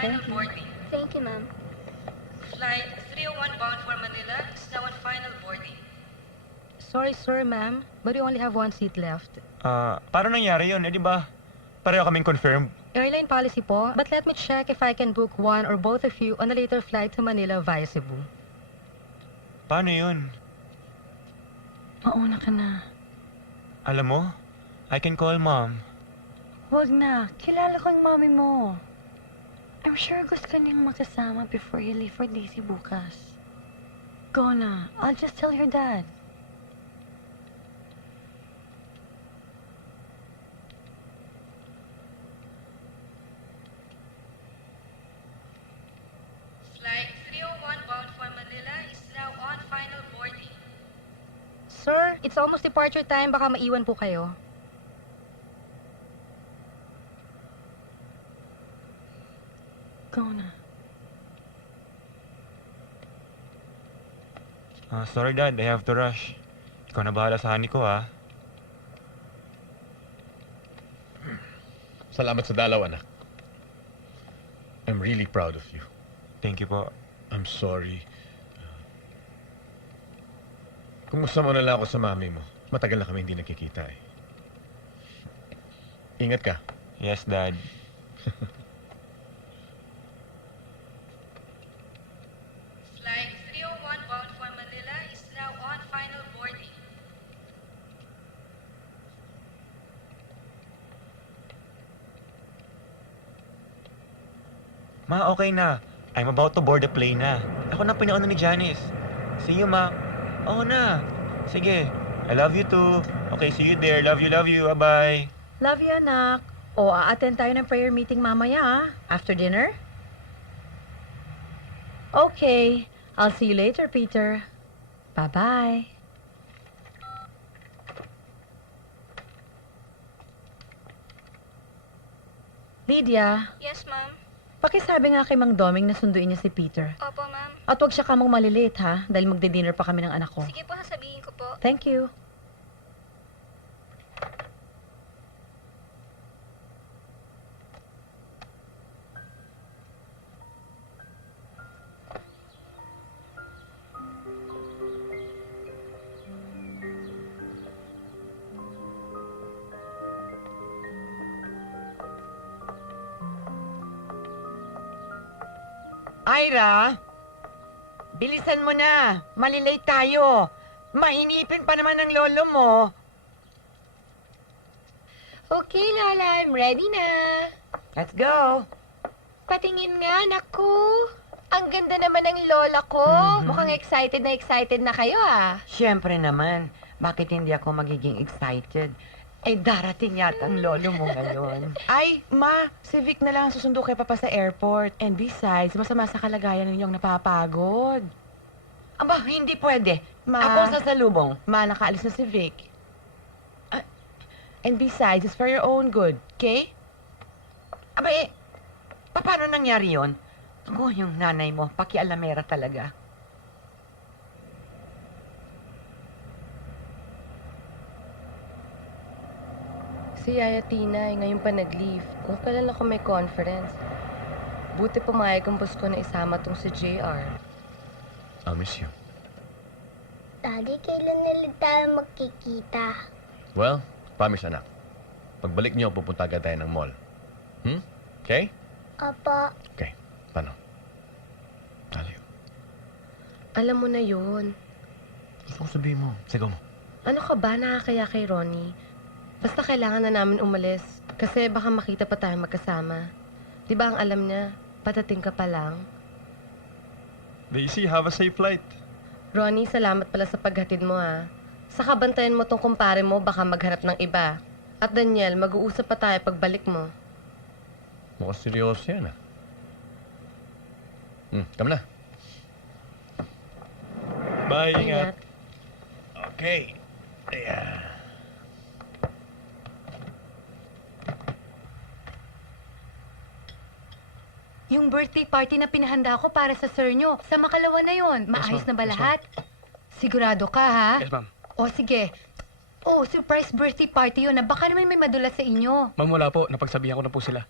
final boarding. Thank you, ma'am. Flight 301 bound for Manila is now on final boarding. Sorry, sir, ma'am. But we only have one seat left. Paano nangyari yun? Di ba? Pareho kaming confirmed. Airline policy po, but let me check if I can book one or both of you on a later flight to Manila via Cebu. Paano yun? Mauna ka na. Alam mo, I can call mom. Huwag na. Kilala ko yung mami mo. I'm sure gusto niyang makasama before you leave for DC bukas. Go na. I'll just tell your dad. Flight 301 bound for Manila is now on final boarding. Sir, it's almost departure time. Baka maiwan po kayo. Go na. Sorry, Dad. I have to rush. Ikaw na bahala sa honey ko, ha? Salamat sa dalaw, anak. I'm really proud of you. Thank you po. I'm sorry. Kumusta mo na lang ako sa mami mo? Matagal na kami hindi nagkikita eh. Ingat ka. Yes, Dad. Flight 301 bound for Manila is now on final boarding. Ma, okay na. I'm about to board the plane na. Ako na pinauna ni Janice. See you, Ma. Oo na. Sige. I love you too. Okay, see you there. Love you, love you. Bye-bye. Love you, anak. O, a-attend tayo ng prayer meeting mamaya, ah. After dinner? Okay. I'll see you later, Peter. Bye-bye. Lydia, Yes, ma'am. pakisabi nga kay Mang Doming na sunduin niya si Peter. Opo, ma'am. At huwag siya kamong malilate, ha? Dahil magdi-dinner pa kami ng anak ko. Sige po, sasabihin ko po. Thank you. Ira, bilisan mo na. Malilate tayo. Mainipin pa naman ng lolo mo. Okay, Lala. I'm ready na. Let's go. Patingin nga, naku. Ang ganda naman ng lola ko. Mukhang excited na kayo, ah. Siyempre naman, bakit hindi ako magiging excited? Eh, darating yata ang lolo mo ngayon. Ay, ma, si Vic na lang ang susundo kay Papa sa airport. And besides, masama sa kalagayan ninyong napapagod. Aba, hindi pwede. Ma. Ako sasalubong. Ma, nakaalis na si Vic. And besides, it's for your own good, okay? Aba eh, paano nangyari yon? Ako, yung nanay mo, pakialamera talaga. Si Yaya Tina ay ngayon pa nag-leave. Kung kailan ako may conference. Buti pumayag ang boss ko na isama tong si JR. I'll miss you. Daddy, kailan nila tayo magkikita? Well, promise, anak. Pagbalik niyo, pupunta agad tayo ng mall. Okay? Apa, Okay. Paano? Aliw. Alam mo na yun. Gusto ko sabihin mo. Sigaw mo. Ano ka ba, nakakaya kay Ronnie? Basta kailangan na namin umalis. Kasi baka makita pa tayo magkasama. Di ba ang alam niya, patating ka pa lang? Daisy, have a safe flight. Ronnie, salamat pala sa paghatid mo, ha. Saka bantayan mo tong kumpare mo, baka maghanap ng iba. At Daniel, mag-uusap pa tayo pagbalik mo. Mukhang seryoso yan, ah. Come na. Bye, ingat. Okay. Ayan. Yung birthday party na pinahanda ko para sa sir nyo, sa Makalawa na yon. Maayos na ba lahat? Sigurado ka, ha? Yes, ma'am. O, sige. Oh, surprise birthday party yun, na baka naman may madulas sa inyo. Ma'am, wala po. Napagsabihan ko na po sila.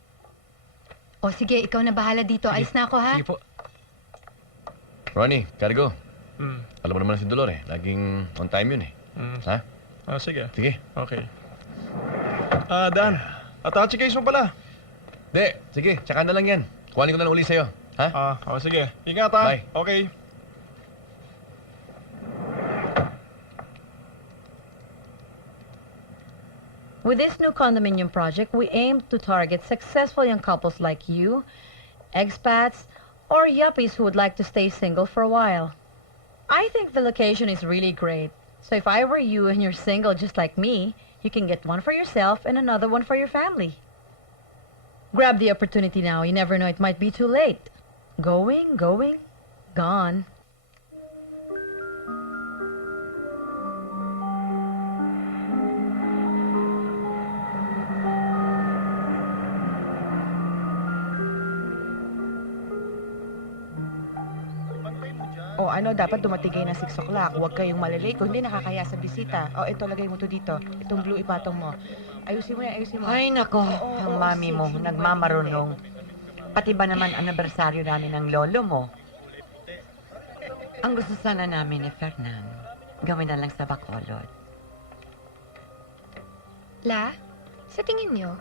O sige, ikaw na bahala dito. Alis na ako, ha? Sige po. Ronnie, Cargo. Mm. Alam mo naman si Dolor eh. Laging on time yun eh. Mm. Ha? Sige. Sige. Okay. Dan, attach case mo pala. De, sige. Tsaka na lang yan. Kuhanin ko na lang uli sa'yo. Ha? Sige. Ingat ha. Bye. Okay. With this new condominium project, we aim to target successful young couples like you, expats, or yuppies who would like to stay single for a while. I think the location is really great. So if I were you and you're single just like me, you can get one for yourself and another one for your family. Grab the opportunity now. You never know, it might be too late. Going, gone. O ano, dapat dumating kayo ng 6 o'clock. Huwag kayong malilate kung hindi nakakaya sa bisita. O ito, lagay mo to dito. Itong blue ipatong mo. Ayusin mo yan, ayusin mo. Ay, nako. Oo, Ang oo, mami mo, sige, nagmamarunong. Pati ba naman anibersaryo namin ng lolo mo? Ang gusto sana namin ni Fernan, gawin na lang sa Bacolod. La, sa tingin nyo,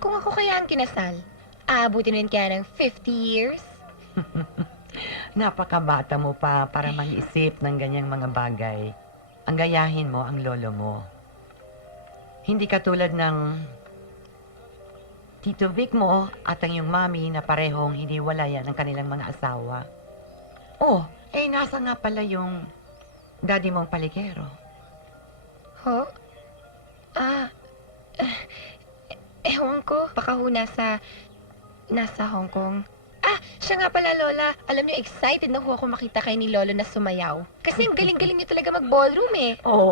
kung ako kaya ang kinasal, aabutin rin kaya ng 50 years? Napakabata mo pa para mag-isip ng ganyang mga bagay. Ang gayahin mo ang lolo mo. Hindi katulad ng Tito Vic mo at ang iyong mami na parehong hiniwalayan ng kanilang mga asawa. Oh, nasa nga pala yung daddy mong paligero. Ho? Ewan ko. Baka ho nasa Hong Kong. Siya nga pala, Lola. Alam niyo, excited na ho ako makita kayo ni Lolo na sumayaw. Kasi ang galing-galing niyo talaga mag-ballroom eh. Oh.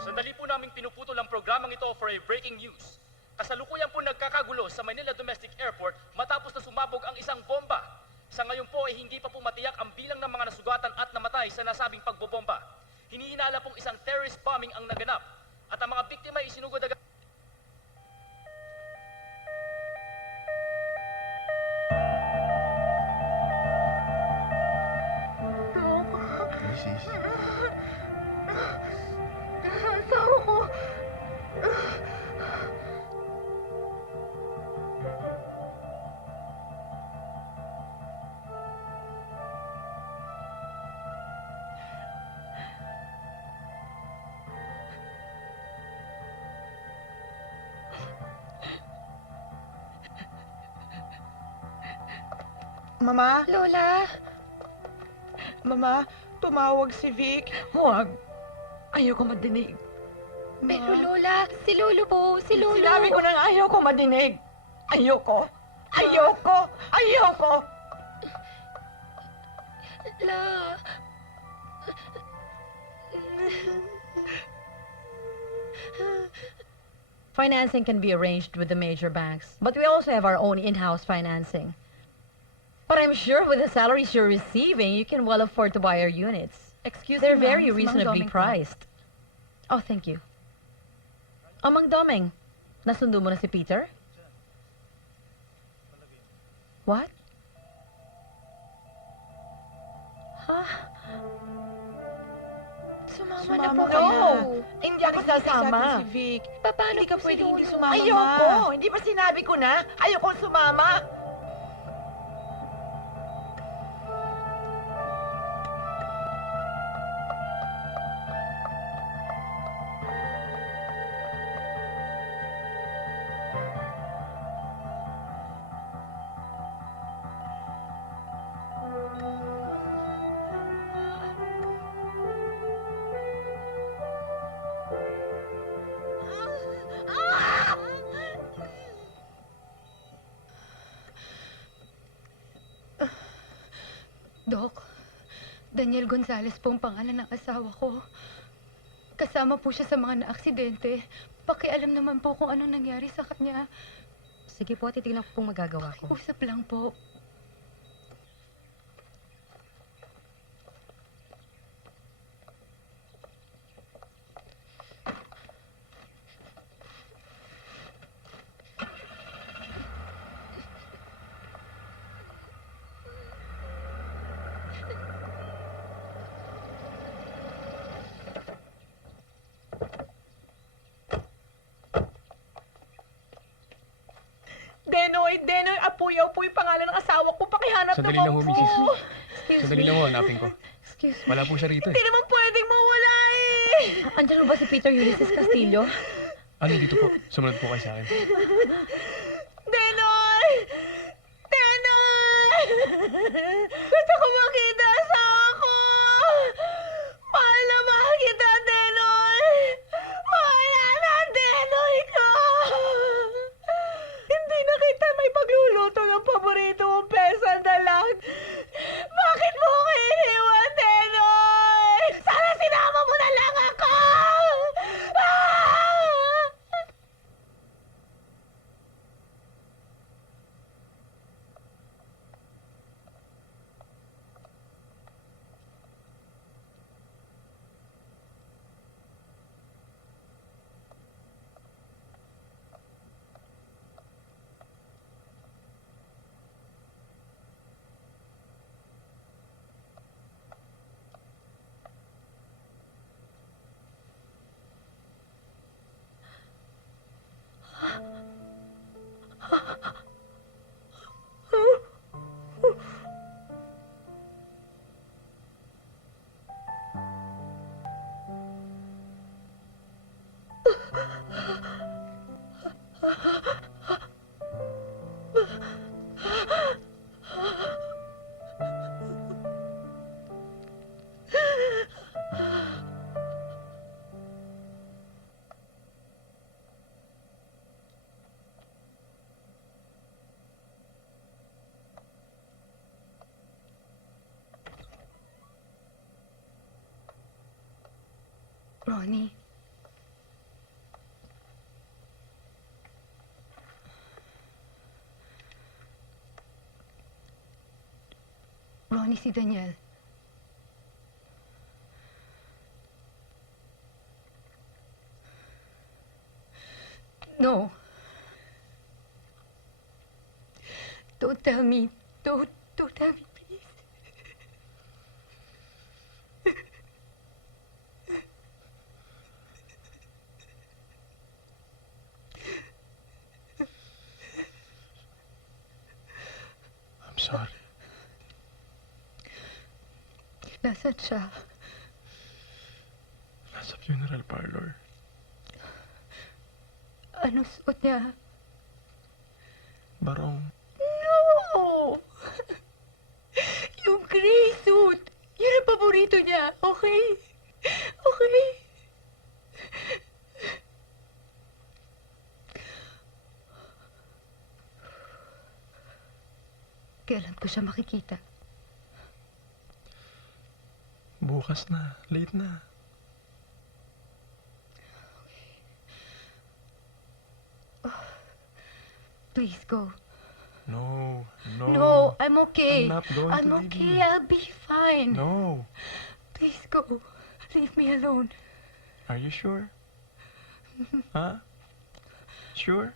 Sandali po naming pinuputol ang programang ito for a breaking news. Kasalukuyan po nagkakagulo sa Manila Domestic Airport matapos na sumabog ang isang bomba. Sa ngayon po ay hindi pa po matiyak ang bilang ng mga nasugatan at namatay sa nasabing pagbobomba. Hinihinala pong isang terrorist bombing ang naganap at ang mga biktima ay isinugod agad. Mama? Lola? Mama, tumawag si Vic. Huwag. Ayoko madinig. Pero Lola, si Lolo po, si Lolo. Sinabi ko na ayoko madinig. Ayoko. Ayoko. Ayoko. La. Financing can be arranged with the major banks, but we also have our own in-house financing. But I'm sure with the salaries you're receiving, you can well afford to buy our units. Excuse They're me, ma'am. very Si Mang reasonably Doming po. priced. Oh, thank you. Amang Doming, nasundo mo na si Peter? What? Huh? Sumama na Sumama po ka kayo. na. Hindi ako Narinig sa sasama. atin si Vic. Paano Hindi ka po si pwede hindi Lolo? sumama, Ma. Ayoko. Hindi ba sinabi ko na? Ayoko sumama. Dok, Daniel Gonzalez po ang pangalan ng asawa ko. Kasama po siya sa mga naaksidente. Pakialam naman po kung anong nangyari sa kanya. Sige po, titignan ko kung magagawa ko. Usap lang po. Denoy, apoy pangalan ng asawa ko. Pakihanap Sandali naman lang ho, po. misis. Excuse Sandali me. lang ho, hanapin ko. Excuse me. Wala po siya rito Hindi eh. naman pwedeng mawala eh. Andiyan ba si Peter Ulysses Castillo? Ano dito po? Sumunod po kayo sa akin. Denoy! Denoy! Gusto ko makita asawa ko! Mahal na mahal kita, Denoy! Mahal na, Denoy ko! Hindi na kita may pagluluto ng paborito mong pesa dalag. Bakit mo ako iniwan, Denoy? Sana sinama mo na lang ako! Ah! Ronnie. Ronnie, si Daniel. No. Don't tell me. Don't tell me, please. I'm sorry. Nasaan siya? Nasa funeral parlor. Anong suot niya? Barong. No! gray suit. Yun ang paborito niya, okay? Okay? Kailan ko siya makikita? Bukas na. Late na. Please go. No. No. No, I'm okay. I'm not going I'm to leave okay. you. I'll be fine. No. Please go. Leave me alone. Are you sure? Huh? Sure?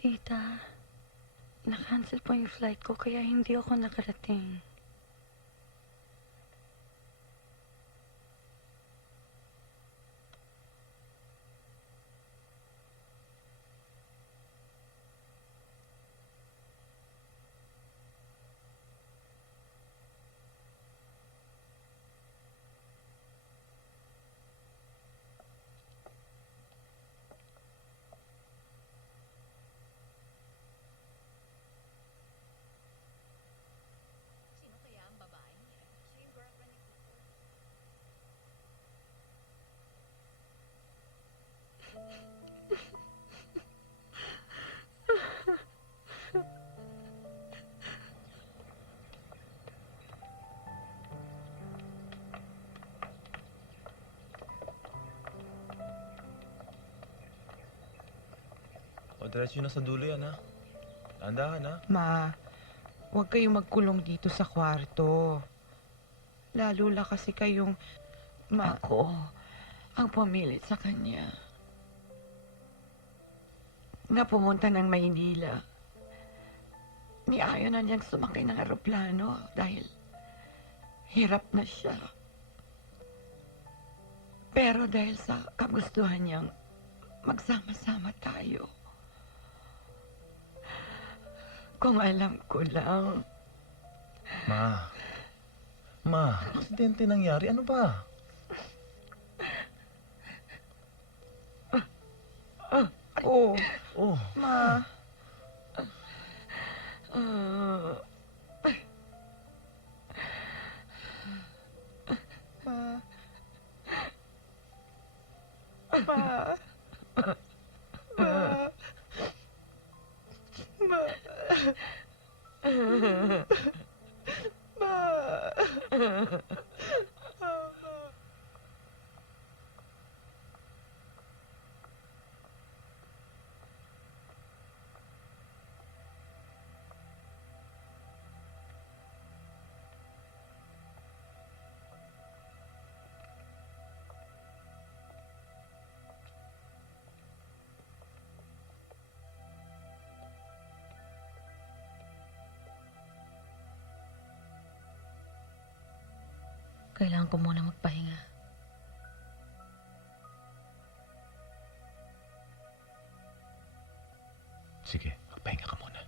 Tita, na-cancel po yung flight ko kaya hindi ako nakarating. O, diretso na sa dulo yan, ha? Dahan-dahan, ha? Ma, huwag kayong magkulong dito sa kwarto. Lalo la kasi kayong... Ako ang pumilit sa kanya. Na pumunta ng Maynila. Ayaw na niyang sumakay ng aeroplano dahil hirap na siya. Pero dahil sa kagustuhan niyang magsama-sama tayo. Kung alam ko lang. Ma, aksidente nangyari. Ano ba? Oh, Oh, Ma. Kailangan ko muna magpahinga. sige. Magpahinga ka muna.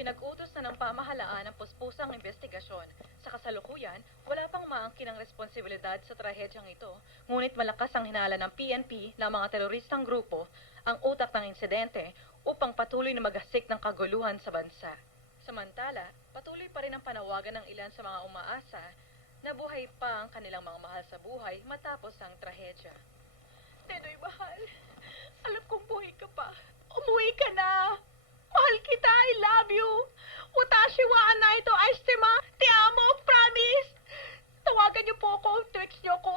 Ipinag-utos na ng pamahalaan ang puspusang investigasyon. Sa kasalukuyan, wala pang maangkin ang responsibilidad sa trahedyang ito, ngunit malakas ang hinala ng PNP na mga teroristang grupo ang utak ng insidente upang patuloy na maghasik ng kaguluhan sa bansa. Samantala, patuloy pa rin ang panawagan ng ilan sa mga umaasa na buhay pa ang kanilang mga mahal sa buhay matapos ang trahedya. Denoy, mahal. Alam kong buhay ka pa. Umuwi ka na. Mahal kita. I love you. Watashi wa anay to aishitema. Te amo. Promise. Tawagan niyo po ako. Text niyo ko.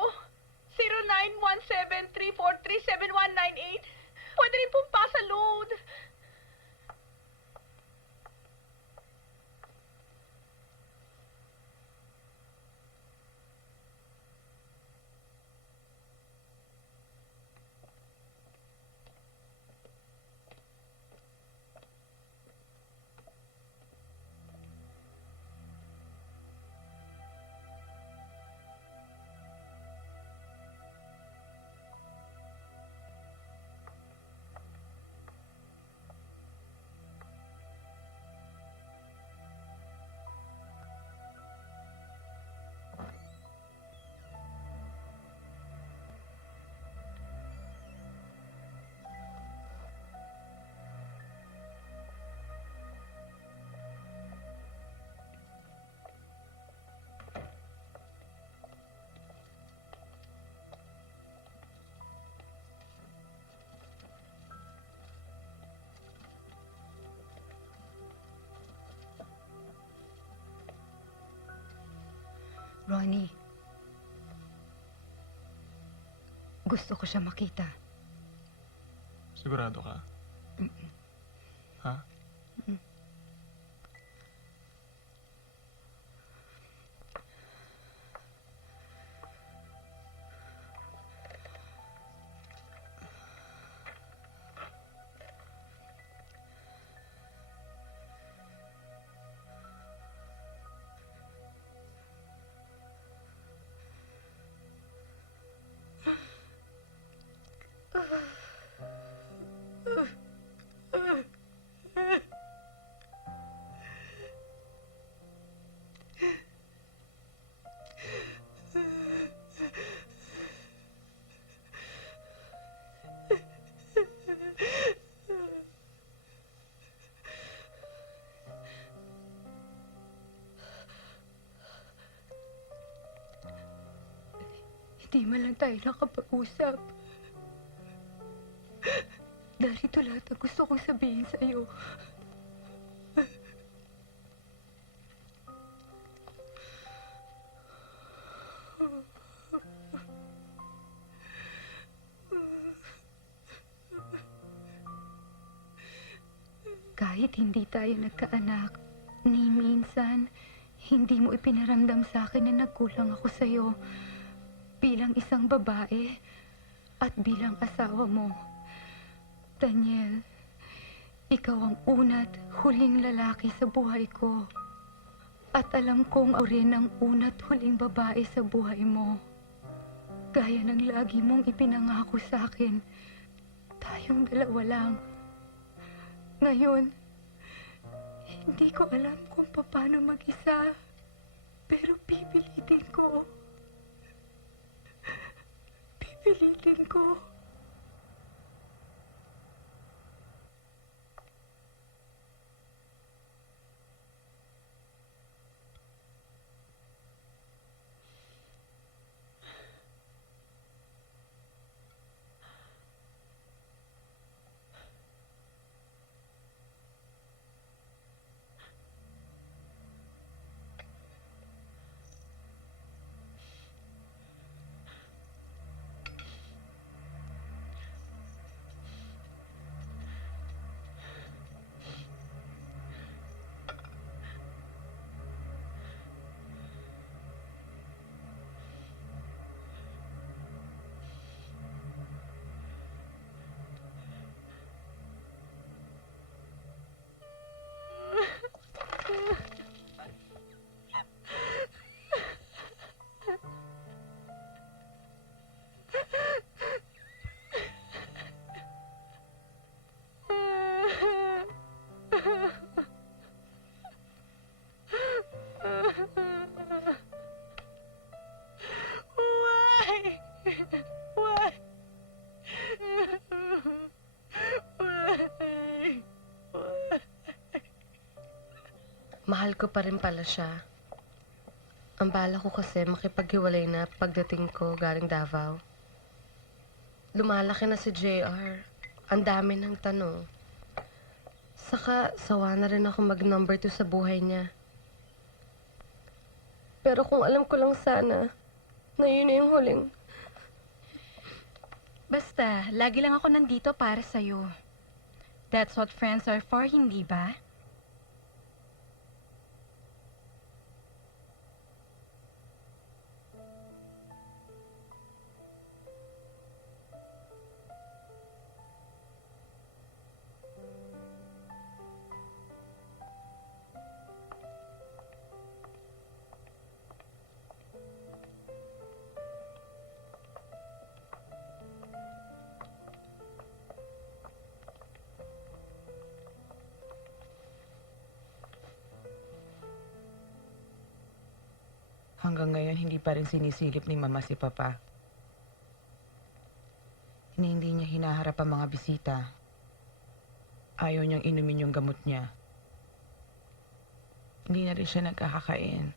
0917-343-7198. Pwede rin pong pasa-load. Ronnie, gusto ko siya makita. Sigurado ka? Ha? Hindi man lang tayo nakapag-usap. Dahil ito lahat ang gusto kong sabihin sa'yo. Kahit hindi tayo nagkaanak, ni minsan, hindi mo ipinaramdam sa akin na nagkulang ako sa'yo bilang isang babae at bilang asawa mo. Daniel, ikaw ang una't huling lalaki sa buhay ko. At alam kong ako rin ang una't huling babae sa buhay mo. Gaya ng lagi mong ipinangako sa akin, tayong dalawa lang. Ngayon, hindi ko alam kung paano mag-isa, pero pipilitin ko. Pipilitin ko. mahal ko pa rin pala siya. Ang bala ko kasi makipaghiwalay na pagdating ko galing Davao. Lumalaki na si JR. Ang dami ng tanong. Saka, sawa na rin ako mag-number 2 sa buhay niya. Pero kung alam ko lang sana na yun na yung huling. Basta, lagi lang ako nandito para sa'yo. That's what friends are for, hindi ba? Hanggang ngayon, hindi pa rin sinisilip ni Mama si Papa. Hindi niya hinaharap ang mga bisita. Ayaw niyang inumin yung gamot niya. Hindi na rin siya nagkakakain.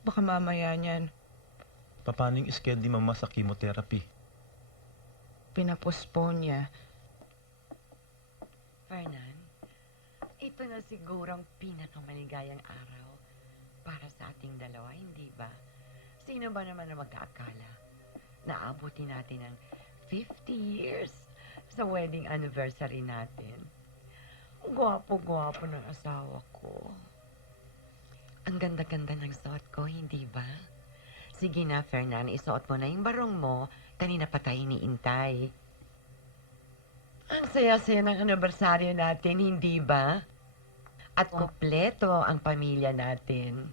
Baka mamaya niyan, Paano yung schedule ni Mama sa chemotherapy? pinapospone niya. Fernan, ito na sigurong pinakamaligayang araw para sa ating dalawa, hindi ba? Sino ba naman na mag-aakala na abutin natin ang 50 years sa wedding anniversary natin? Gwapo-gwapo ng asawa ko. Ang ganda-ganda ng suot ko, hindi ba? Sige na, Fernan, isuot mo na yung barong mo. Kanina pa tayo iniintay. Ang saya-saya ng anibersaryo natin, hindi ba? At kompleto ang pamilya natin.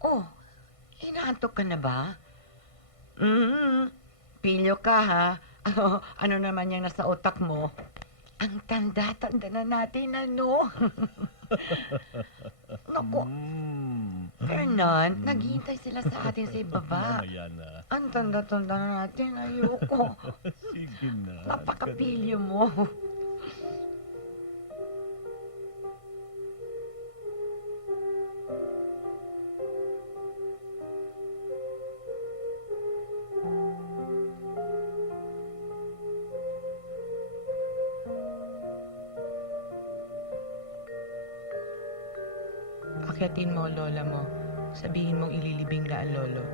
Oh, inaantok ka na ba? Pilyo ka ha. Ano naman yung nasa utak mo? Ang tanda-tanda na natin, ano? Naku, Fernan, naghihintay sila sa atin sa ibaba. Ayan na. Ang tanda-tanda na natin, ayoko. Sige na. Napakapilyo mo. Akyatin mo, lola mo. Sabihin mong ililibing na ang lolo.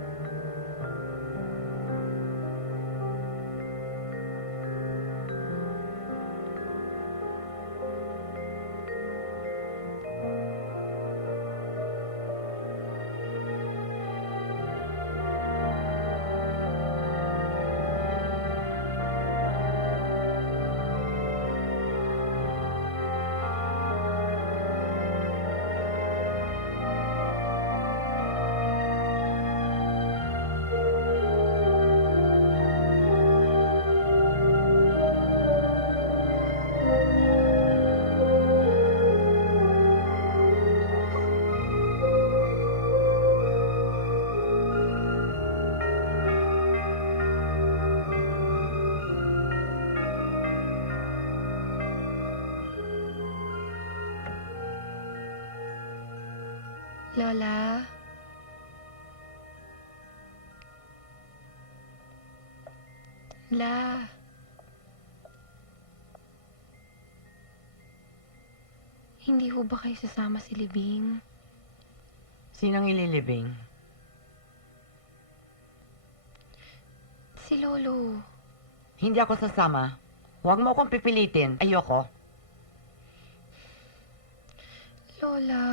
Lola? La? Hindi ho ba kayo sasama si Libing? Sinong ililibing? Si Lolo. Hindi ako sasama. Huwag mo akong pipilitin. Ayoko. Lola?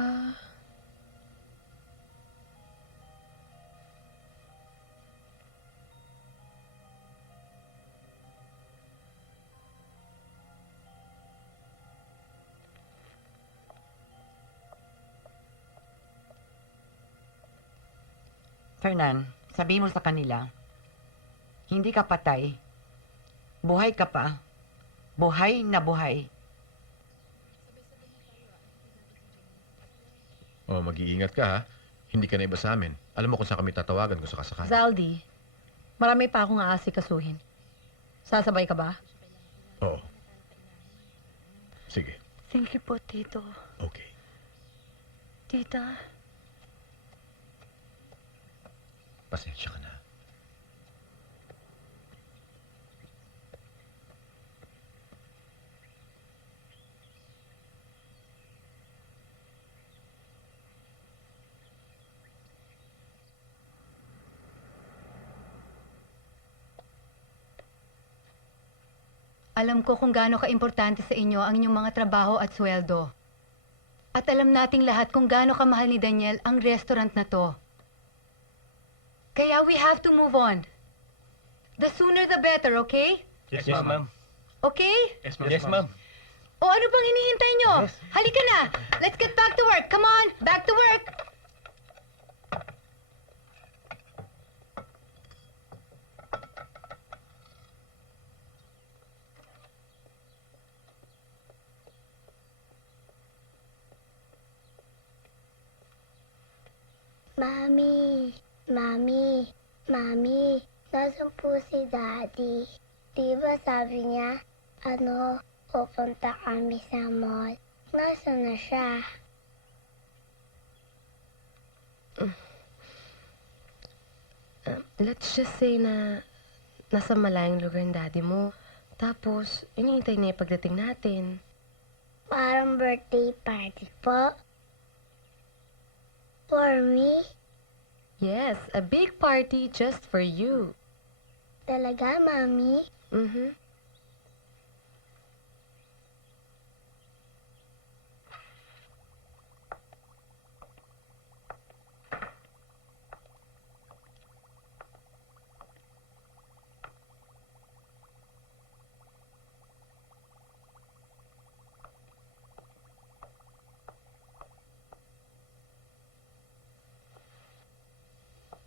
Fernan, sabi mo sa kanila, hindi ka patay. Buhay ka pa. Buhay na buhay. Oh, mag-iingat ka ha. Hindi ka na iba sa amin. Alam mo kung saan kami tatawagan kung sakasakali. Zaldi, marami pa akong aasikasuhin. Sasabay ka ba? Oo. Sige. Thank you po, Tito. Okay. Tita, Pasensya ka na. alam ko kung gaano ka-importante sa inyo ang inyong mga trabaho at sweldo. At alam nating lahat kung gaano kamahal ni Daniel ang restaurant na to. Kaya we have to move on. The sooner the better, okay? Yes, ma'am. Okay? Yes, ma'am. O ano bang hinihintay nyo? Halika na! Let's get back to work! Come on! Back to work! Mami, nasan po si Daddy? Di ba sabi niya, pupunta kami sa mall? Nasaan na siya? Let's just say na nasa malayong lugar yung daddy mo. Tapos, iniintay niya yung pagdating natin. Parang birthday party po? For me? Yes, a big party just for you. Talaga, Mami? Mm-hmm.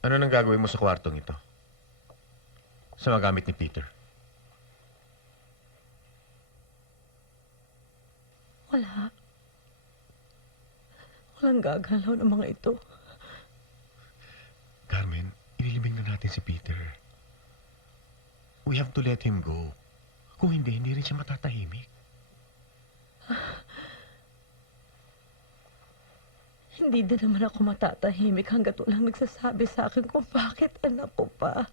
Ano nang gagawin mo sa kwartong ito? Sa mga gamit ni Peter? Wala. Walang gagalaw ng mga ito. Carmen, inilibing na natin si Peter. We have to let him go. Kung hindi, hindi rin siya matatahimik. Hindi din naman ako matatahimik hanggat walang nagsasabi sa akin kung bakit anak ko pa.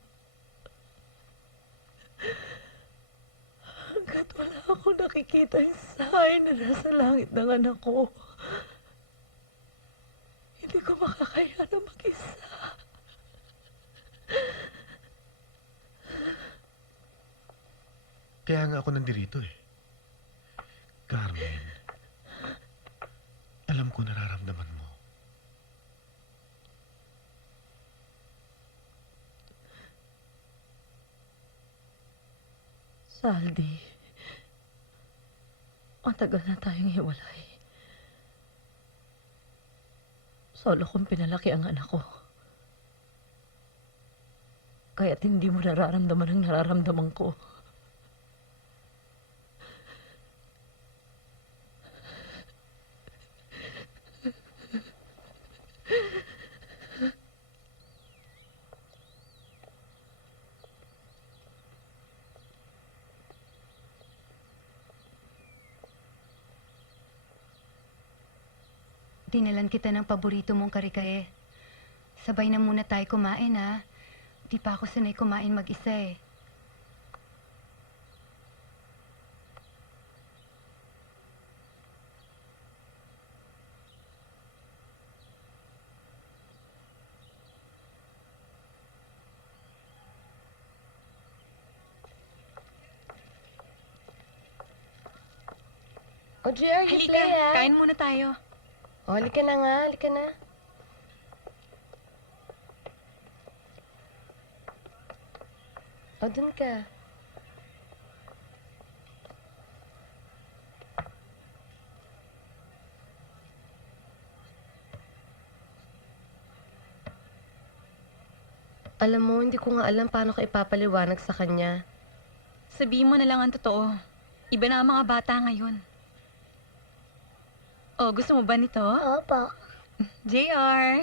Hanggat wala ako nakikita yung sign na nasa langit ng anak ko. Hindi ko makakayanan mag-isa. Kaya nga ako nandirito eh. Carmen, alam ko nararamdaman mo. Saldi, matagal na tayong hiwalay. Solo kong pinalaki ang anak ko. Kaya't hindi mo nararamdaman ang nararamdaman ko. Dinalan kita ng paborito mong karikae. Sabay na muna tayo kumain, ha? Di pa ako sanay kumain mag-isa, eh. O, JR, you play, ha? Kain muna tayo. O, halika na nga, halika na. O, dun ka. Alam mo, hindi ko nga alam paano ka ipapaliwanag sa kanya. Sabihin mo na lang ang totoo. Iba na ang mga bata ngayon. Oh, gusto mo ba nito? Opo. JR!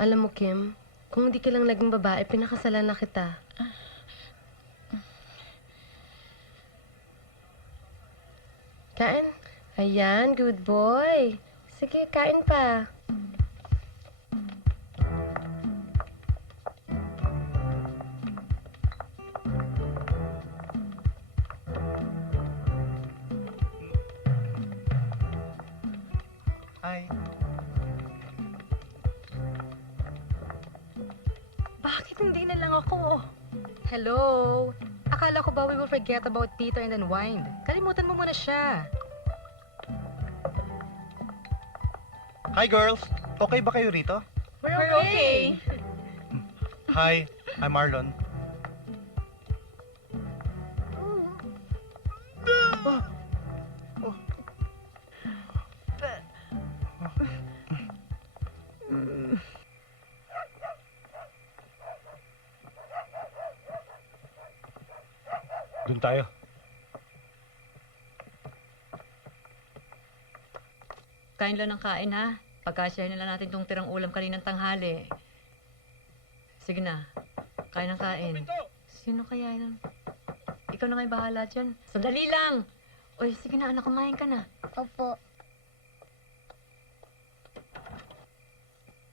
Alam mo, Kim, kung hindi ka lang naging babae, pinakasalan na kita. Kain. Ayan, good boy. Sige, kain pa. Hi. Bakit hindi na lang ako? Hello? Akala ko ba we will forget about Peter and unwind? Kalimutan mo muna siya. Hi, girls. Okay ba kayo rito? We're okay. Hi, I'm Marlon. Doon tayo. Kain lang ng kain, ha? Pagkasyahin na lang natin tong tirang ulam kaninang tanghali. Sige na. Kain ng kain. Sino kaya yun? Ikaw na nga'y bahala dyan. Sandali lang! Uy, sige na, anak, kumain ka na. Opo.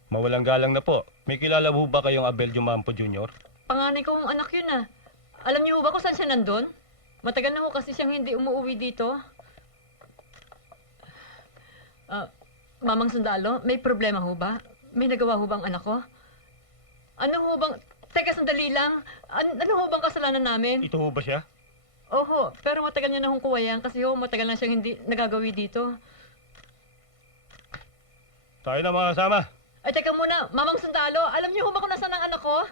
Mawalang galang na po. May kilala ho ba kayong Abel Jumampo Jr.? Panganay ko ang anak yun, ah. Alam niyo ho ba kung saan siya nandun? Matagal na ho kasi siyang hindi umuwi dito. Mamang Sundalo, may problema ho ba? May nagawa ho bang anak ko? Ano ho bang... Teka, sandali lang. Ano ho bang kasalanan namin? Ito ho ba siya? Oho, pero matagal niya na hong kuwayan kasi ho, matagal na siyang hindi nagagawi dito. Tayo na mga kasama. Ay, teka muna, Mamang Sundalo, alam niyo ho ba kung nasaan ang anak ko?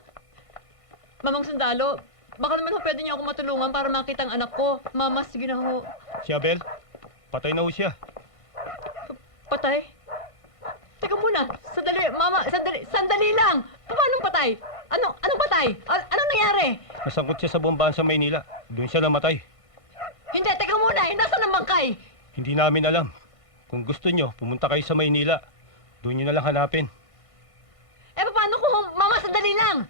Mamang Sundalo, baka naman ho pwede niyo ako matulungan para makita ang anak ko. Mama, sige na ho. Si Abel? Patay na ho siya. Patay? Teka muna, sandali, Mama, sandali lang! Paano patay? Anong patay? Anong nangyari? Nasangkot siya sa bombahan sa Maynila. Doon siya namatay. Hindi, teka muna, nasaan ang bangkay? Hindi namin alam. Kung gusto nyo, pumunta kayo sa Maynila. Doon nyo na lang hanapin. Eh, paano kung, Mama, sandali lang!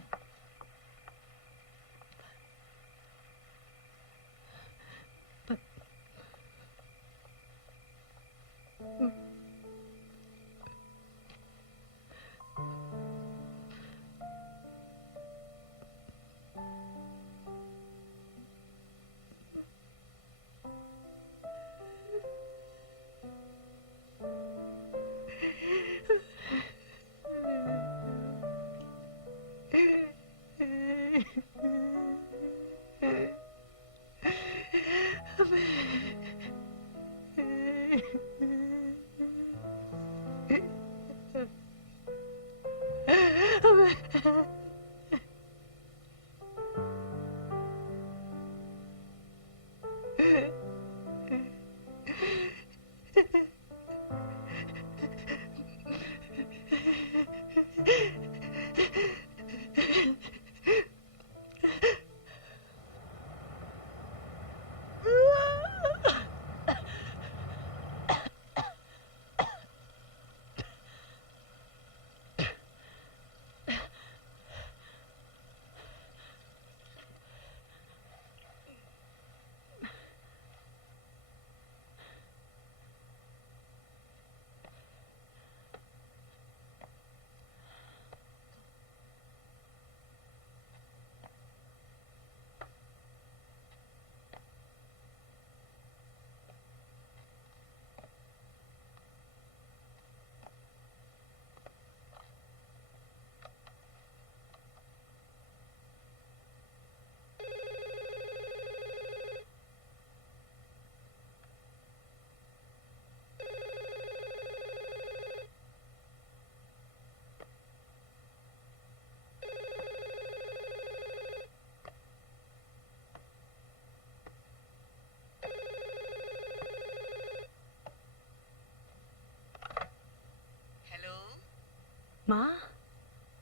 Ma?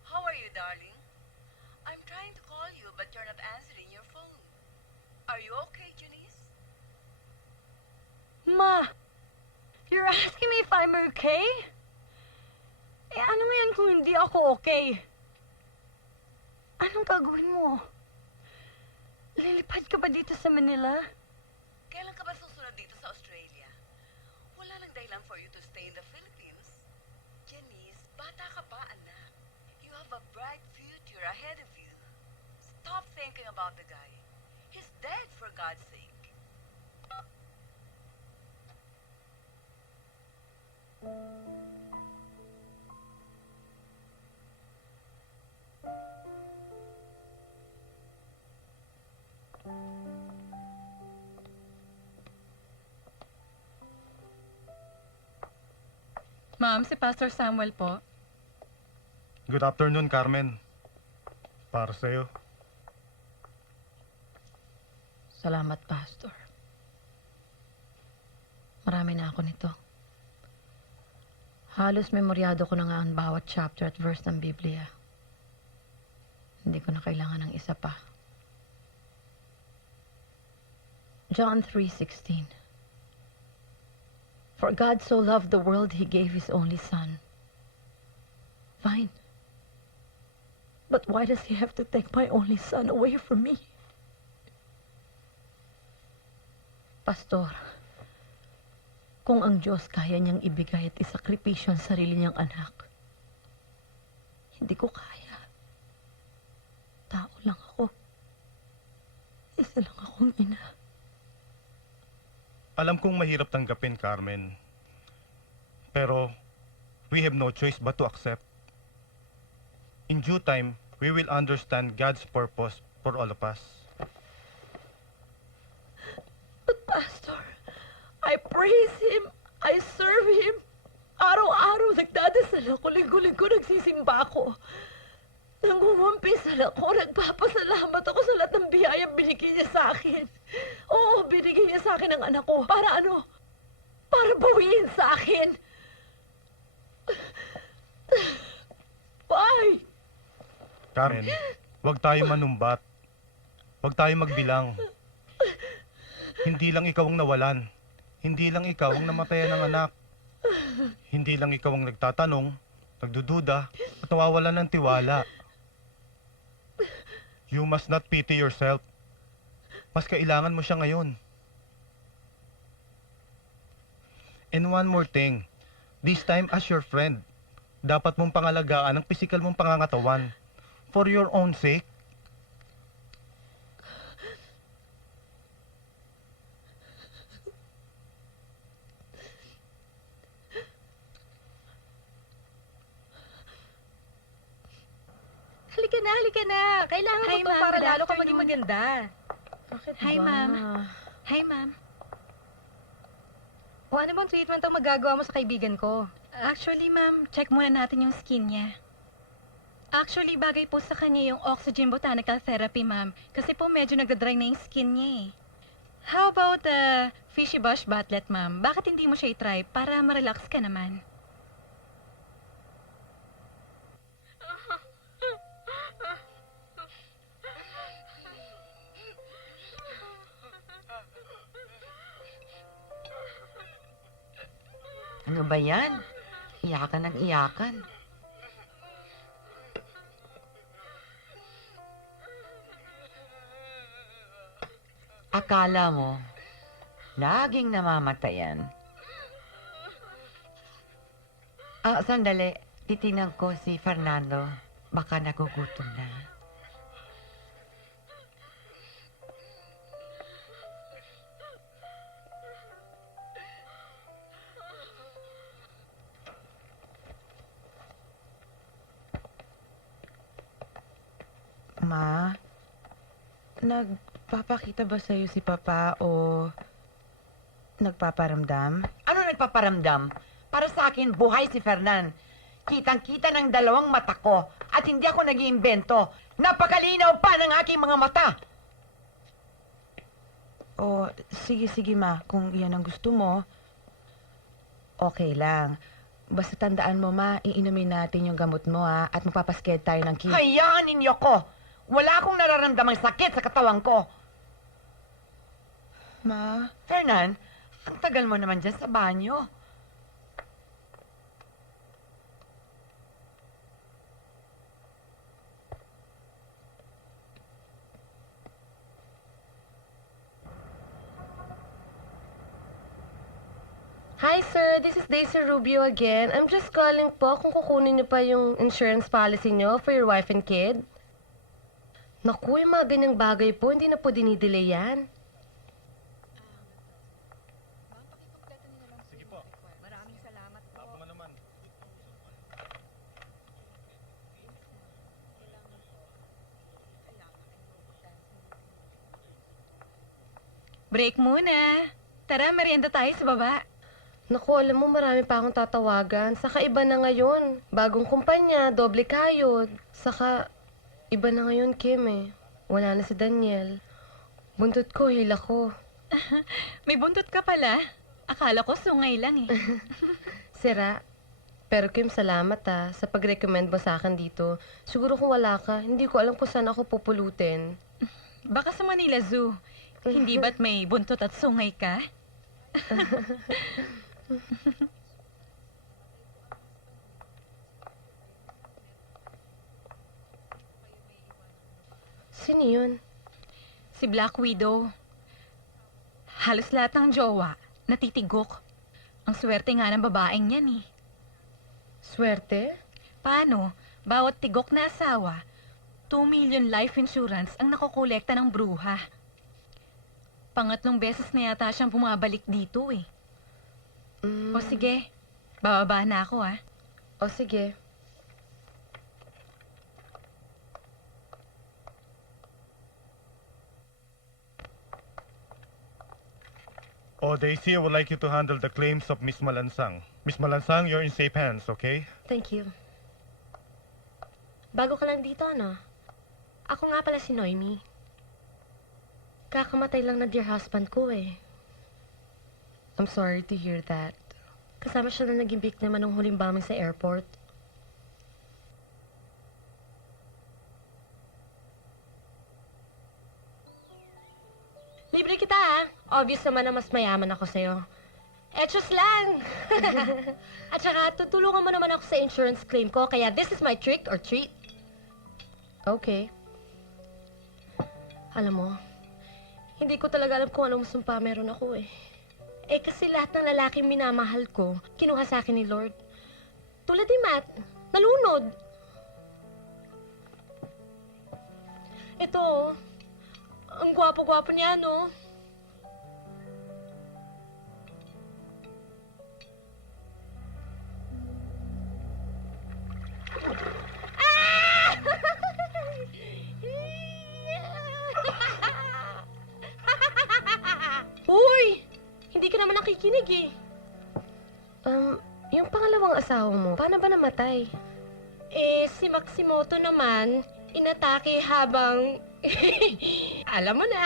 How are you, darling? I'm trying to call you, but you're not answering your phone. Are you okay, Janice? Ma, you're asking me if I'm okay? Eh, ano yan kung hindi ako okay? Anong gagawin mo? Lilipad ka ba dito sa Manila? Kailan ka ba susunod dito sa Australia? lang for you to stay in the Philippines. Janice, bata ka pa, anak. You have a bright future ahead of you. Stop thinking about the guy. He's dead, for God's sake. Ma'am, si Pastor Samuel po. Good afternoon, Carmen. Para sa'yo. Salamat, Pastor. Marami na ako nito. Halos memoryado ko na nga ang bawat chapter at verse ng Biblia. Hindi ko na kailangan ng isa pa. John 3:16. For God so loved the world, He gave His only Son. Fine. But why does He have to take my only Son away from me? Pastor, kung ang Diyos kaya niyang ibigay at isakripisyo ang sarili niyang anak, hindi ko kaya. Tao lang ako. Isa lang akong ina. Alam kong mahirap tanggapin, Carmen. Pero, we have no choice but to accept. In due time, we will understand God's purpose for all of us. But Pastor, I praise Him. I serve Him. Araw-araw nagdadasal ako. Linggo-linggo nagsisimba ako. Nangungumpisal ako. Nagpapasalamat ako sa lahat ng biyaya binigay niya sa akin. Oo, binigay niya sa akin ang anak ko. Para ano? Para bawiin sa akin. Why? Carmen, huwag tayo manumbat. Huwag tayo magbilang. Hindi lang ikaw ang nawalan. Hindi lang ikaw ang namatayan ng anak. Hindi lang ikaw ang nagtatanong, nagdududa, at nawawalan ng tiwala. You must not pity yourself. Mas kailangan mo siya ngayon. And one more thing, this time as your friend, dapat mong pangalagaan ang pisikal mong pangangatawan. For your own sake. Halika na. Kailangan Hi, mo to ma'am. para Good lalo ka afternoon. maging maganda. Bakit Hi, ba? ma'am. Hi, ma'am. O ano bang treatment ang magagawa mo sa kaibigan ko? Actually, ma'am, check muna natin yung skin niya. Actually, bagay po sa kanya yung oxygen botanical therapy, ma'am. Kasi po medyo nagdadry na yung skin niya eh. How about the fishy bush batlet, ma'am? Bakit hindi mo siya i-try para ma-relax ka naman? Ano ba yan? Iyakan ng iyakan. Akala mo, laging namamatayan. Sandali. Titingnan ko si Fernando. Baka nagugutom na. Ma, nagpapakita ba sa'yo si Papa o nagpaparamdam? Ano nagpaparamdam? Para sa akin, buhay si Fernan. Kitang-kita ng dalawang mata ko at hindi ako nag-iimbento. Napakalinaw pa ng aking mga mata. O, sige ma, kung yan ang gusto mo, okay lang. Basta tandaan mo ma, iinumin natin yung gamot mo ha, at magpapasked tayo ng kit. Hayaan ninyo ko. Wala akong nararamdamang sakit sa katawan ko. Ma? Fernan, ang tagal mo naman dyan sa banyo. Hi, sir. This is Daisy Rubio again. I'm just calling po kung kukunin niyo pa yung insurance policy niyo for your wife and kid. Naku, yung mga ganyang bagay po, hindi na po dinidelay yan. Sige po. Maraming salamat po. Ako nga naman. Break muna. Tara, merienda tayo sa baba. Naku, alam mo, marami pa akong tatawagan. Saka iba na ngayon. Bagong kumpanya, doble kayod. Saka, iba na ngayon, Kim eh. Wala na si Daniel. Buntot ko, hila ko. May buntot ka pala. Akala ko sungay lang eh. Sira. Pero Kim, salamat sa pag-recommend mo sa akin dito. Siguro kung wala ka, hindi ko alam kung saan ako pupulutin. Baka sa Manila Zoo. Hindi ba't may buntot at sungay ka? Sino yun? Si Black Widow. Halos lahat ng jowa, natitigok. Ang swerte nga ng babaeng yan eh. Swerte? Paano? Bawat tigok na asawa, 2 million life insurance ang nakokolekta ng bruha. Pangatlong beses na yata siyang bumabalik dito eh. O sige, bababa na ako ah. O sige. Oh, Daisy, I would like you to handle the claims of Miss Malansang. Miss Malansang, you're in safe hands, okay? Thank you. Bago ka lang dito, ano? Ako nga pala si Noemi. Kakamatay lang na dear husband ko eh. I'm sorry to hear that. Kasama siya na naging biktima ng huling bombing sa airport. Libre kita Obvious naman na mas mayaman ako sa'yo. Etchos lang! At saka, tutulungan mo naman ako sa insurance claim ko, kaya this is my trick or treat. Okay. Alam mo, hindi ko talaga alam kung anong sumpa meron ako eh. Eh kasi lahat ng lalaking minamahal ko, kinuha sa akin ni Lord. Tulad ni Matt, nalunod. Ito, ang gwapo-gwapo niya, no? Uy! Hindi ka naman nakikinig eh. Yung pangalawang asawa mo, paano ba namatay? Eh, si Maximoto naman, inatake habang... Alam mo na.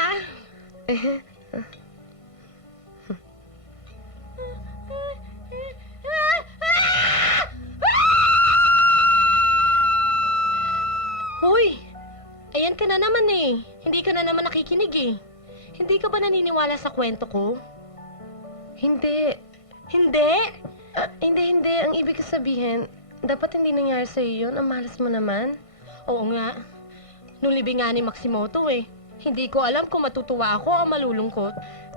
Hoy! Ayan ka na naman eh. Hindi ka na naman nakikinig eh. Hindi ka ba naniniwala sa kwento ko? Hindi. Hindi? Hindi. Ang ibig ko sabihin, dapat hindi nangyari sa'yo yun. Ang malas mo naman. Oo nga. Nung libing nga ni Maximoto eh. Hindi ko alam kung matutuwa ako o malulungkot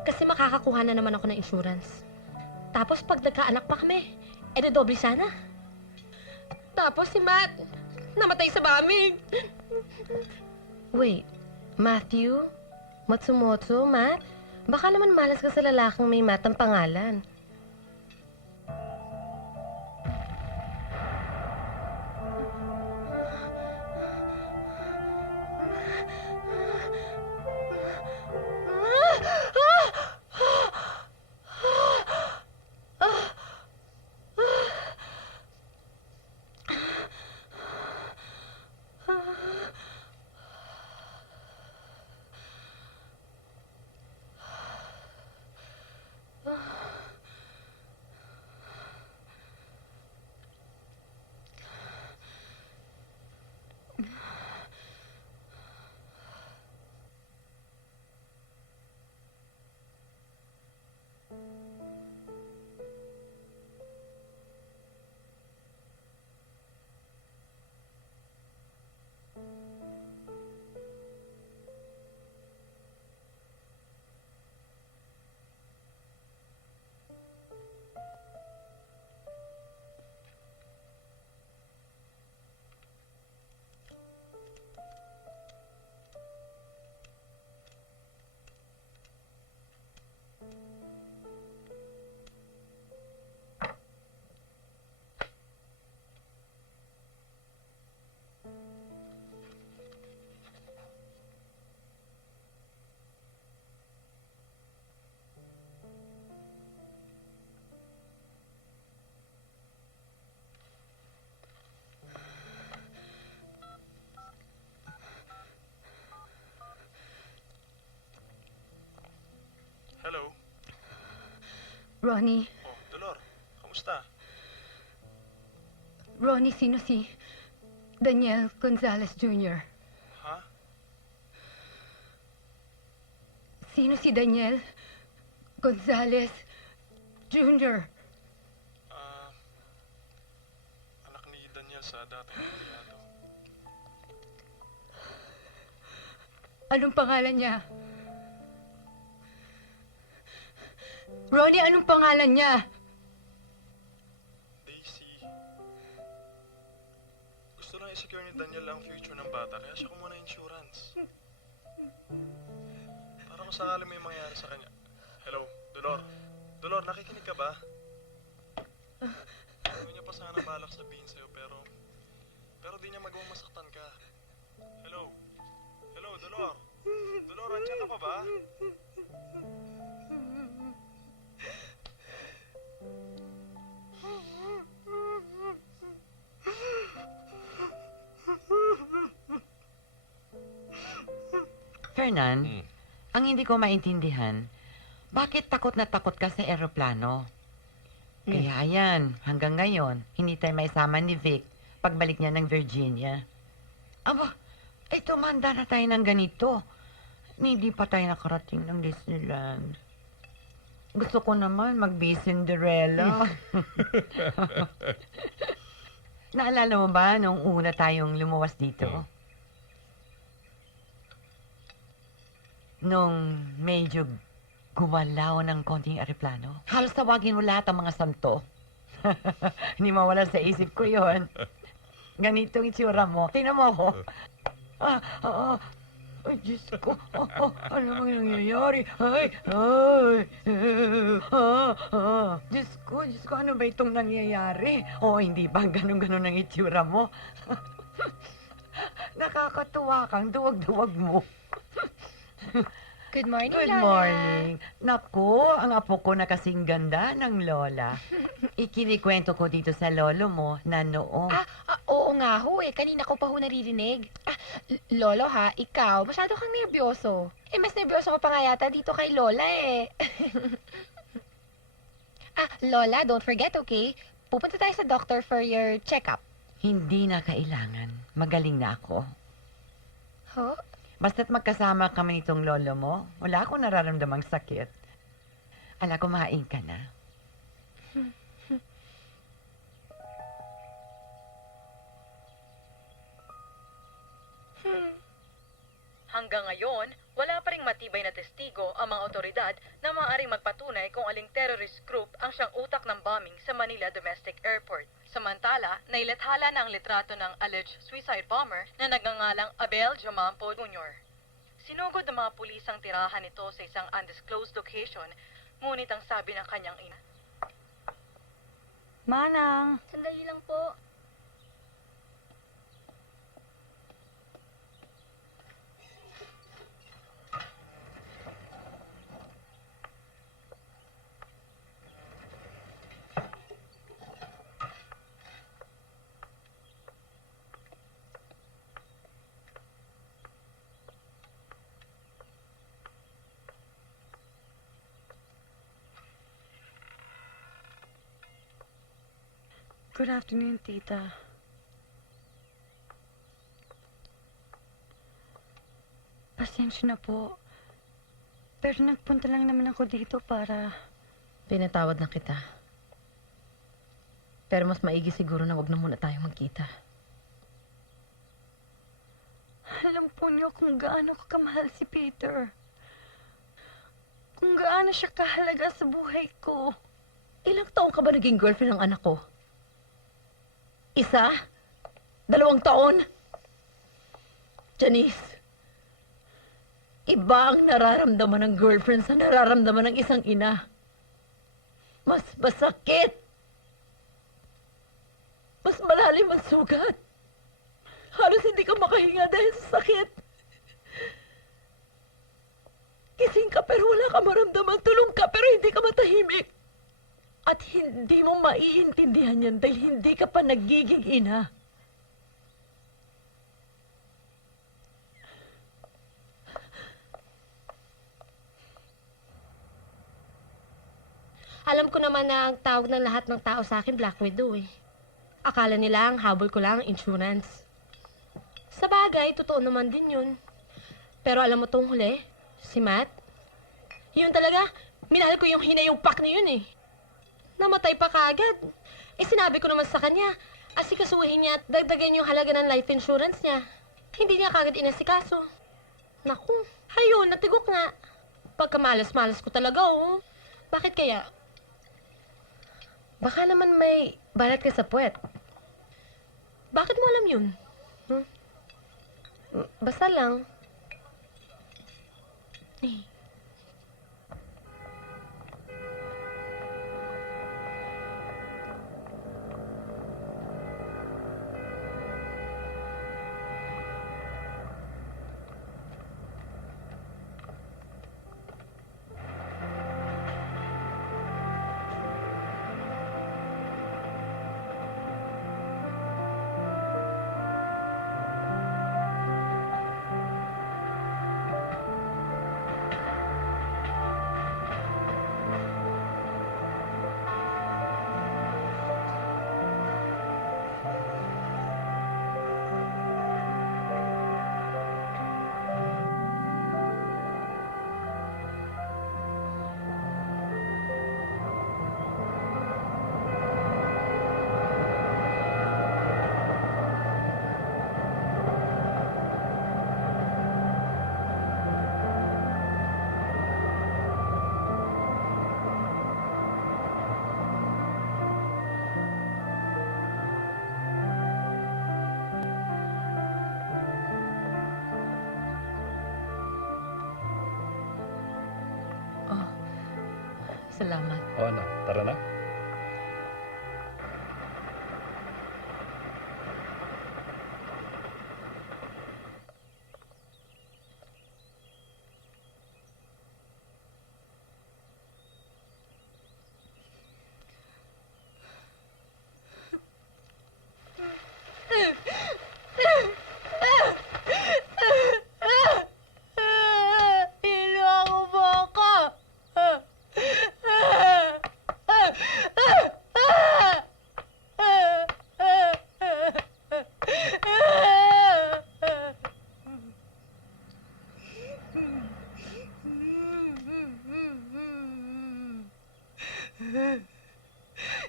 kasi makakakuha na naman ako ng insurance. Tapos pag nagkaanak pa kami, doble sana. Tapos si Matt, namatay sa bombing. Wait, Matthew? Matsumoto, Matt? Baka naman malas ka sa lalaking may Matt ang pangalan. Ronnie, Oh, Dolor, kamusta? Ronnie, sino si Daniel Gonzalez Jr.? Ha? Sino si Daniel Gonzalez Jr.? Anak ni Daniel sa dating empleyado. Anong pangalan niya? Ronnie, anong pangalan niya? Daisy. Gusto lang i-secure ni Daniel ang future ng bata, kaya siya kumuha ng insurance. Para kung sakali may mangyari sa kanya. Hello, Dolor. Dolor, nakikinig ka ba? Hindi niya pa sana balak sabihin sa'yo, pero di niya magawang masaktan ka. Hello? Hello, Dolor? Dolor, andiyan ka pa ba? Fernan, ang hindi ko maintindihan, bakit takot na takot ka sa eroplano? Kaya yan, hanggang ngayon, hindi tayo maisama ni Vic pagbalik niya ng Virginia. Aba, tumanda na tayo ng ganito. Hindi pa tayo nakarating ng Disneyland. Gusto ko naman mag-be Cinderella. Naalala mo ba nung una tayong lumuwas dito? Nung medyo gumalaw ng konting aeroplano. Halos tawagin mo lahat ang mga santo. Hindi mawala sa isip ko yon. Ganitong itsura mo. Tingnan mo ako. Ay, Diyos ko. Ano bang nangyayari? Diyos ko, ano ba itong nangyayari? Hindi ba ganun-ganun ang itsura mo? Nakakatuwa kang duwag-duwag mo. Good morning, Good Lola. morning. Naku, ang apo ko na kasing ganda ng lola. Ikinikwento ko dito sa lolo mo na noong... Oo nga ho eh. Kanina ko pa ho naririnig. Lolo ha, ikaw, masyado kang nervyoso. Mas nervyoso ko pa nga yata dito kay Lola eh. Lola, don't forget, okay? Pupunta tayo sa doctor for your check-up. Hindi na kailangan. Magaling na ako. Ho? Basta't magkasama kami nitong lolo mo, wala akong nararamdamang sakit. Ala, kumain ka na. Hanggang ngayon, wala pa ring matibay na testigo ang mga otoridad na maaaring magpatunay kung aling terrorist group ang siyang utak ng bombing sa Manila Domestic Airport. Samantala, nailathala na ang litrato ng alleged suicide bomber na nagngangalang Abel Jamampo Jr. Sinugod ng mga pulis ang tirahan nito sa isang undisclosed location, ngunit ang sabi ng kanyang ina. Manang! Sandali lang po. Good afternoon, Tita. Pasensya na po. Pero nagpunta lang naman ako dito para... Pinatawad na kita. Pero mas maigi siguro na wag na muna tayong magkita. Alam po niyo kung gaano ko kamahal si Peter. Kung gaano siya kahalaga sa buhay ko. Ilang taon ka ba naging girlfriend ng anak ko? 1? 2 taon? Janice, iba ang nararamdaman ng girlfriend sa nararamdaman ng isang ina. Mas masakit. Mas malalim ang sugat. Halos hindi ka makahinga dahil sa sakit. Kising ka pero wala ka maramdaman. Tulong ka pero hindi ka matahimik. At hindi mo maiintindihan yan dahil hindi ka pa nagiging ina. Alam ko naman na ang tawag ng lahat ng tao sa akin, Black Widow eh. Akala nila ang habol ko lang ang insurance. Sa bagay, totoo naman din yun. Pero alam mo tong huli, si Matt, yun talaga, minahal ko yung hinayupak na yun eh. Namatay pa kaagad. Eh sinabi ko naman sa kanya, asikasuhin niya at dagdagan yung halaga ng life insurance niya. Hindi niya kaagad inasikaso. Naku, ayun, natigok nga. Pagkamalas-malas ko talaga, oh. Bakit kaya? Baka naman may balat ka sa puwet. Bakit mo alam yun? Basta lang. Eh. Salamat. O ano, tara na?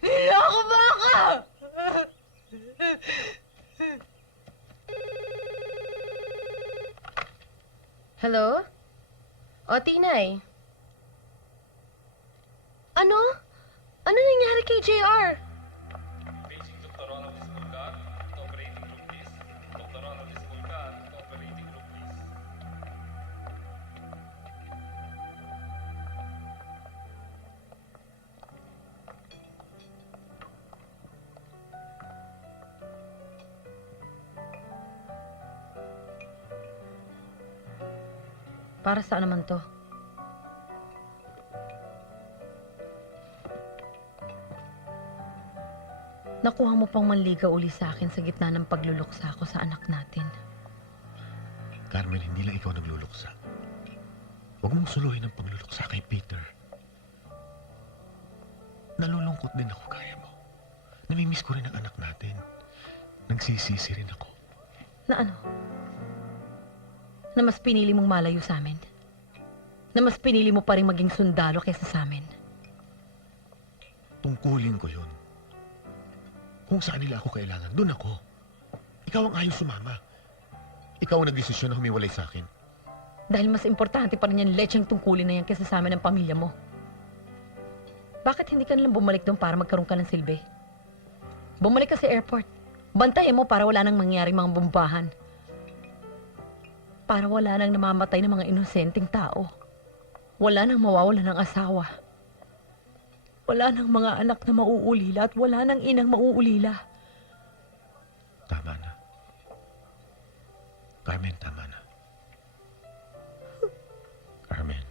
Niloko mo ako! Hello? O, Tinay. Ano? Ano nangyari kay JR? Paging Dr. Ronald Ismulcan, to operating room please. Dr. Ronald Ismulcan, to operating room please. Para saan naman to? Nakuha mo pang manligaw uli sa akin sa gitna ng pagluluksa ko sa anak natin. Carmen, hindi lang ikaw nagluluksa. Huwag mong suluhin ang pagluluksa kay Peter. Nalulungkot din ako, kaya mo. Namimiss ko rin ang anak natin. Nagsisisi rin ako. Na ano? Na mas pinili mong malayo sa amin? Na mas pinili mo pa rin maging sundalo kaysa sa amin? Tungkulin ko yun. Kung saan nila ako kailangan, doon ako. Ikaw ang ayaw sumama. Ikaw ang nagdesisyon na humiwalay sa akin. Dahil mas importante pa rin yung lecheng tungkulin na yan kaysa sa amin ng pamilya mo. Bakit hindi ka nalang bumalik doon para magkaroon ka ng silbi? Bumalik ka sa airport. Bantayan mo para wala nang mangyaring mga bombahan. Para wala nang namamatay ng mga inosenteng tao. Wala nang mawawala ng asawa. Wala nang mga anak na mauulila at wala nang inang mauulila. Tama na. Carmen, tama na. Carmen.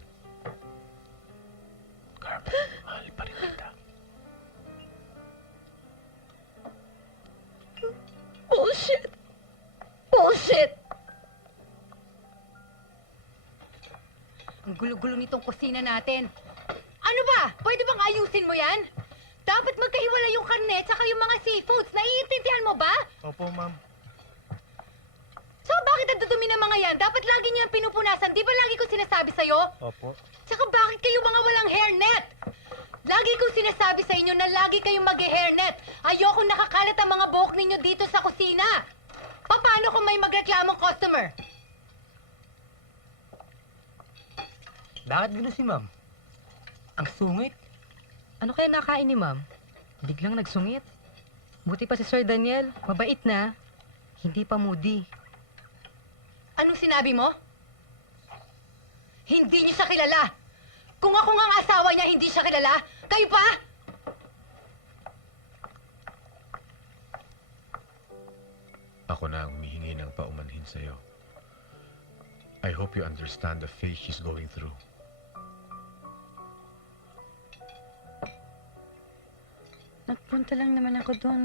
Carmen, mahal pa rin kita. Bullshit! Bullshit! Ang gulo-gulo nitong kusina natin. Ano ba? ba? Pwede bang ayusin mo yan? Dapat magkahiwala yung karne at saka yung mga seafoods. Naiintindihan mo ba? Opo, ma'am. So, bakit ang dudumi ng mga yan? Dapat lagi niyo yung pinupunasan. Di ba lagi ko sinasabi sa'yo? Opo. Tsaka bakit kayo mga walang hairnet? Lagi kong sinasabi sa inyo na lagi kayong mag-hairnet. Ayokong nakakalat ang mga buhok ninyo dito sa kusina. Paano kung may magreklamong customer? Bakit gano'n si ma'am? Ang sungit. Ano kaya nakain ni ma'am? Biglang nagsungit. Buti pa si Sir Daniel. Mabait na. Hindi pa moody. Anong sinabi mo? Hindi niyo siya kilala. Kung ako nga ang asawa niya, hindi siya kilala. Kayo pa? Ako na ang humihingi ng paumanhin sa'yo. I hope you understand the phase she's going through. Nagpunta lang naman ako doon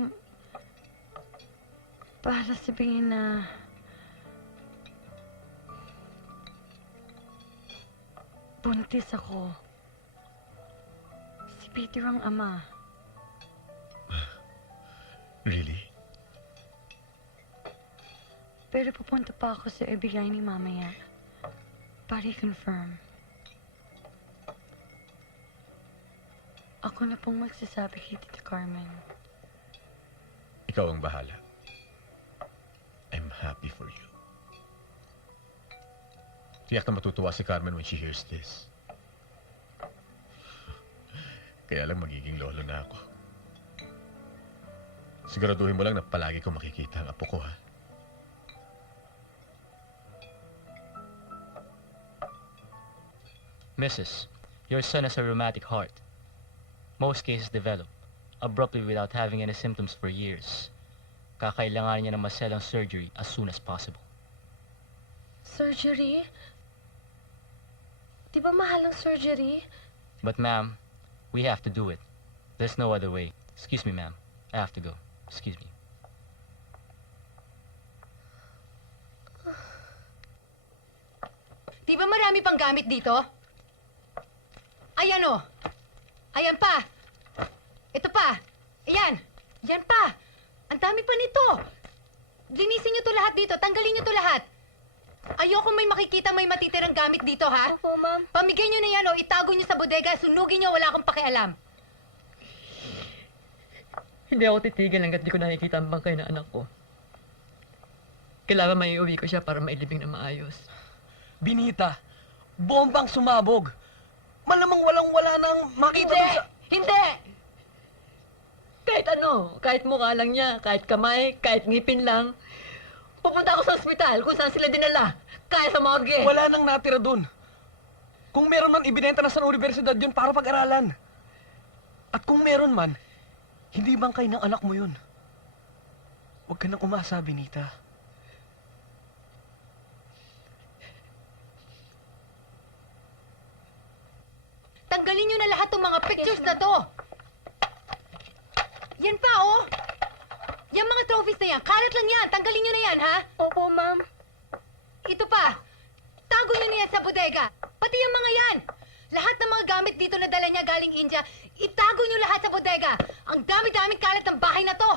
para sabihin na buntis ako. Si Peter ang ama. Really? Pero pupunta pa ako sa Ebilani mamaya para i-confirm. Ako na pong magsasabi kay Tita Carmen. Ikaw ang bahala. I'm happy for you. Tiyak na matutuwa si Carmen when she hears this. Kaya lang magiging lolo na ako. Siguraduhin mo lang na palagi ko makikita ang apo ko, ha? Mrs., your son has a rheumatic heart. Most cases develop abruptly without having any symptoms for years. Kakailangan niya ng maselang surgery as soon as possible. Surgery? Di ba mahal ang surgery? But ma'am, we have to do it. There's no other way. Excuse me, ma'am. I have to go. Excuse me. Di ba marami pang gamit dito? Ayan o. Ayan pa. Ito pa. Ayan. Yan pa. Ang dami pa nito. Linisin niyo to lahat dito. Tanggalin niyo to lahat. Ayoko may makikita may matitirang gamit dito, ha? Opo, ma'am. Pamigay niyo na yan, o. Itago niyo sa bodega. Sunugin niyo. Wala akong pakialam. Hindi ako titigil hanggat di ko nakikita ang bangkay na anak ko. Kailangan maiuwi ko siya para mailibing na maayos. Binita, bombang sumabog. Malamang walang-wala nang makita Hindi! dun sa... Hindi! Kahit ano, kahit mukha lang niya, kahit kamay, kahit ngipin lang. Pupunta ako sa ospital kung saan sila dinala. Kaya sa morgue. Wala nang natira dun. Kung meron man, ibinenta na sa universidad yun para pag-aralan. At kung meron man, hindi bangkay ng anak mo yun. Huwag ka nang umasa, Benita. Tanggalin niyo na lahat ng mga pictures na to. Yan pa, oh. Yan mga trophies na yan. Kalat lang yan. Tanggalin niyo na yan, ha? Opo, ma'am. Ito pa. Tago niyo na yan sa bodega. Pati yung mga yan. Lahat ng mga gamit dito na dala niya galing India, itago niyo lahat sa bodega. Ang dami-daming kalat ng bahay na to.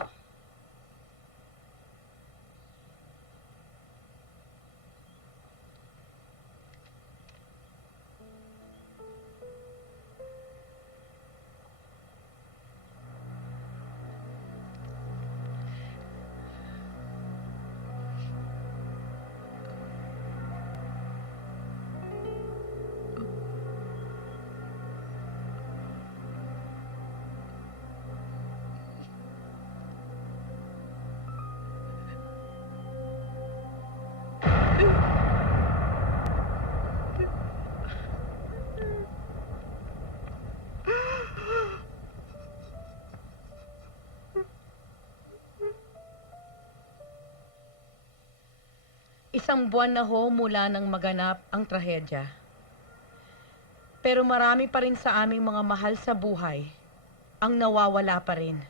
Isang buwan na ho mula nang maganap ang trahedya. Pero marami pa rin sa aming mga mahal sa buhay ang nawawala pa rin.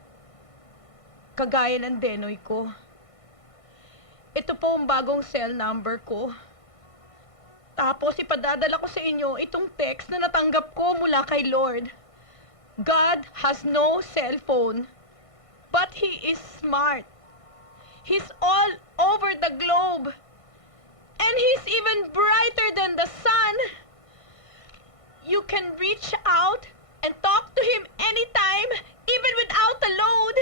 Kagaya ng denoy ko. Ito po ang bagong cell number ko. Tapos ipadadala ko sa inyo itong text na natanggap ko mula kay Lord. God has no cell phone, but He is smart. He's all over the globe. And He's even brighter than the sun. You can reach out and talk to Him anytime, even without a load.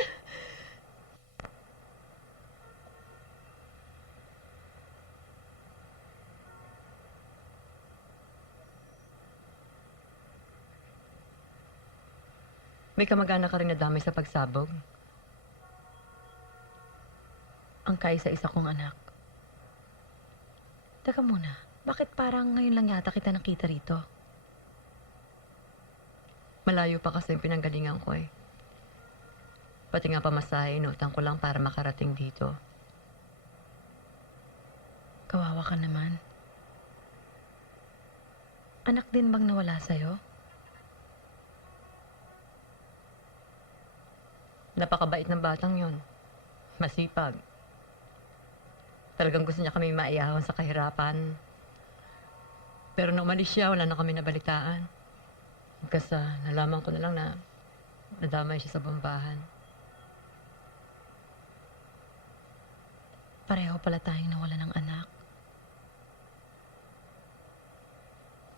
May kamag-anak ka rin na damay sa pagsabog. Ang kaisa-isa kong anak. Teka muna, bakit parang ngayon lang yata kita nakita rito? Malayo pa kasi yung pinanggalingan ko eh. Pati nga pamasahe, inutang ko lang para makarating dito. Kawawa ka naman. Anak din bang nawala sa'yo? Napakabait ng batang yon. Masipag. Talagang gusto niya kami maiyahon sa kahirapan. Pero nung umalis siya, wala na kami nabalitaan. Kasi nalaman ko na lang na nadamay siya sa bombahan. Pareho pala tayong nawala ng anak.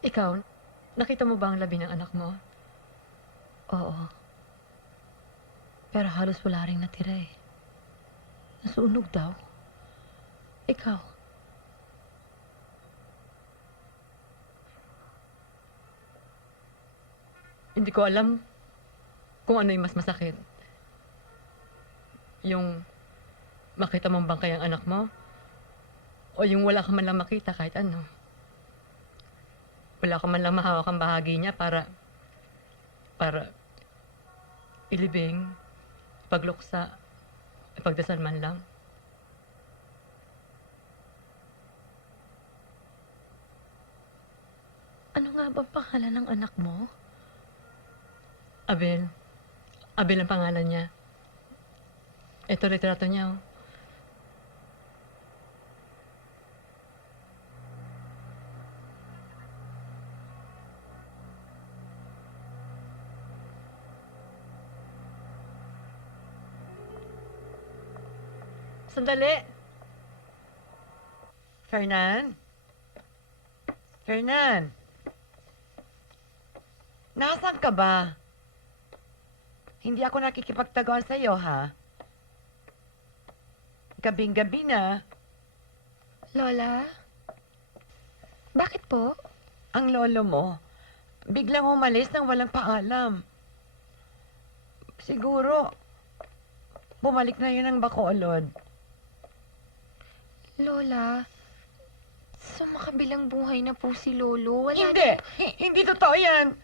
Ikaw, nakita mo ba ang labi ng anak mo? Oo. Pero halos wala rin natira eh. Nasunog daw. Ikaw. Hindi ko alam kung ano yung mas masakit. Yung makita mong bangkay ang anak mo, o yung wala ka man lang makita kahit ano. Wala ka man lang mahawak ang bahagi niya para ilibing, pagluksa, ipagdasal man lang. Ano nga ba pangalan ng anak mo? Abel. Abel ang pangalan niya. Ito retrato niya. Oh. Sandali. Fernan? Fernan? Nasaan ka ba? Hindi ako nakikipagtaguan sa iyo, ha? Gabing-gabi na. Lola? Bakit po? Ang lolo mo, biglang umalis nang walang paalam. Siguro, bumalik na yun ang Bacolod. Lola, sumakabilang buhay na po si Lolo. Wala Hindi! Hindi totoo yan!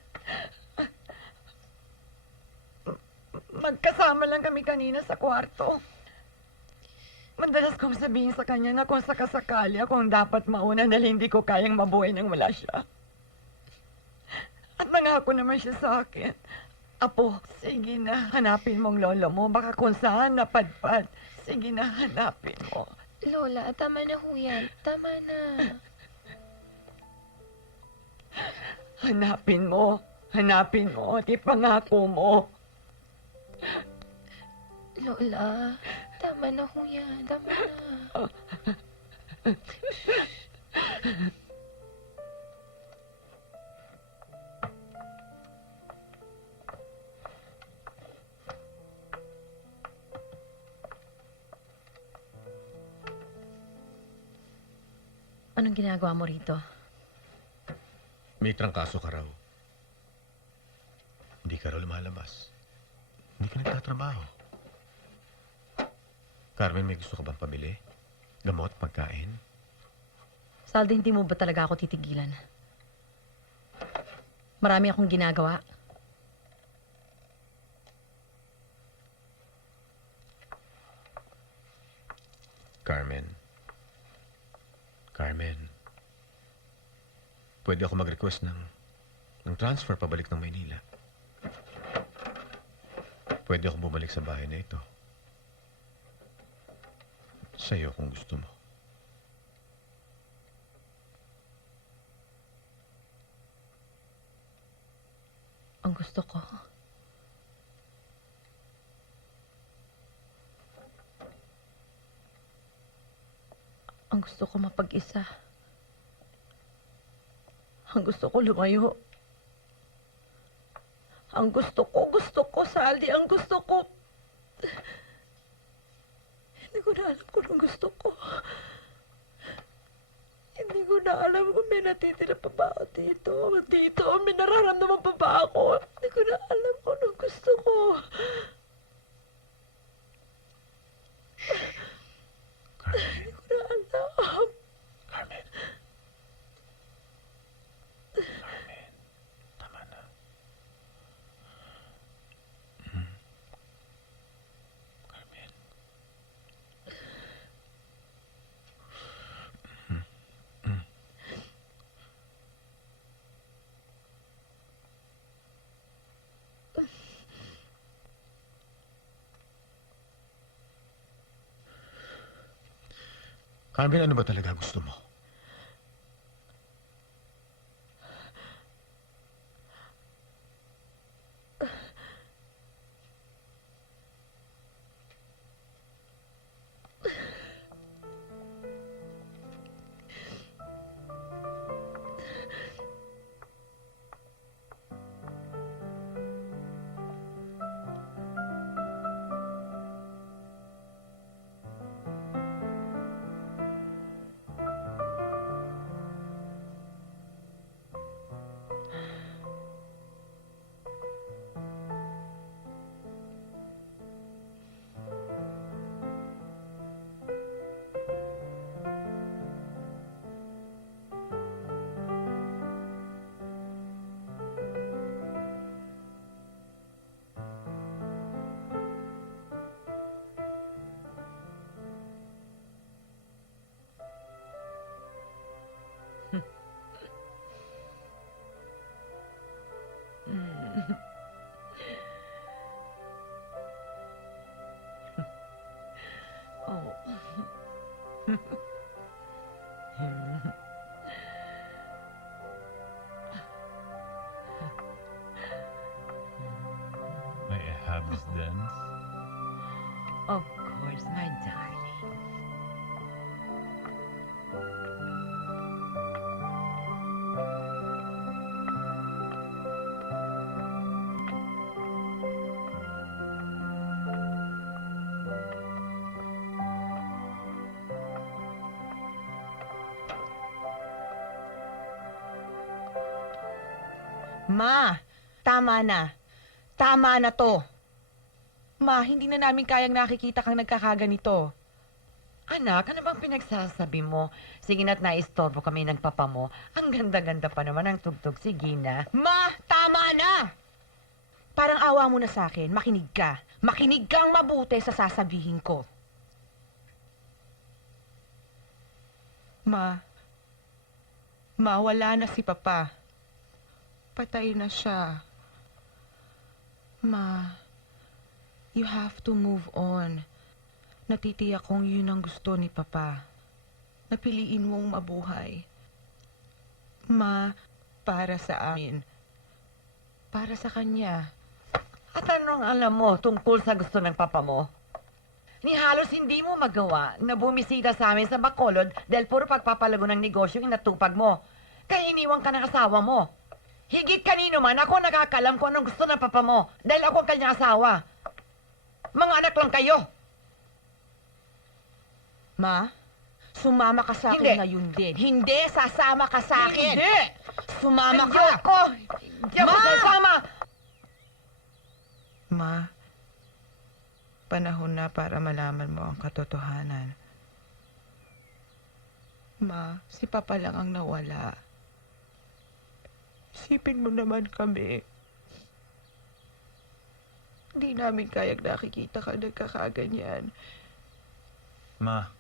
Magkasama lang kami kanina sa kwarto. Madalas kong sabihin sa kanya na kung sakasakali akong dapat mauna dahil hindi ko kayang mabuhay nang wala siya. At nangako naman siya sa akin. Apo, sige na, hanapin mong lolo mo. Baka kung saan napadpad. Sige na, hanapin mo. Lola, tama na ho yan. Tama na. Hanapin mo. Hanapin mo. At ipangako mo. Lola, tama na ho yan. Tama na. Anong ginagawa mo rito? May trangkaso ka raw. Hindi ka raw lumalabas. Hindi ka nagtatrabaho. Carmen, may gusto ka bang pabili? Gamot, pagkain? Saldo, hindi mo ba talaga ako titigilan? Marami akong ginagawa. Carmen. Carmen. Pwede ako mag-request ng transfer pabalik ng Maynila. Pwede akong bumalik sa bahay na ito. Sa'yo kung gusto mo. Ang gusto ko, Ang gusto ko mapag-isa. Ang gusto ko lumayo. Ang gusto ko, Sally. Ang gusto ko. Hindi ko na alam kung anong gusto ko. Hindi ko na alam kung may natitira pa ba ako dito. Dito, may nararamdaman pa ba ako. Hindi ko na alam kung anong gusto ko. Hindi ko na alam. Carmen. Carmen. Tama na. Carmen. Carmen, ano ba talaga gusto mo? May I have this dance? Of course, my darling. Ma, tama na. Tama na to. Ma, hindi na namin kayang nakikita kang nagkakaganito. Anak, ano bang pinagsasabi mo? Sige na't naistorbo kami ng papa mo. Ang ganda-ganda pa naman ang tugtog. Sige na. Ma, tama na! Parang awa mo na sa akin. Makinig ka. Makinig kang mabuti sa sasabihin ko. Ma, wala na si Papa. Patay na siya. Ma, you have to move on. Natitiyak kong yun ang gusto ni Papa. Napiliin mong mabuhay. Ma, para sa amin. Para sa kanya. At anong alam mo tungkol sa gusto ng papa mo? Ni halos hindi mo magawa na bumisita sa amin sa Bacolod dahil puro pagpapalago ng negosyo yung natupag mo. Kaya iniwan ka ng asawa mo. Higit kanino man, ako nakakalam kung anong gusto ng papa mo dahil ako ang kanyang asawa. Mga anak lang kayo. Ma, sumama ka sa akin Hindi. ngayon din. Hindi, sasama ka sa akin. Hindi! Sumama ka. Ayoko! Hindi ako sasama! Ma, panahon na para malaman mo ang katotohanan. Ma, si Papa lang ang nawala. Isipin mo naman kami. Hindi namin kayang nakikita ka nagkakaganyan. Ma,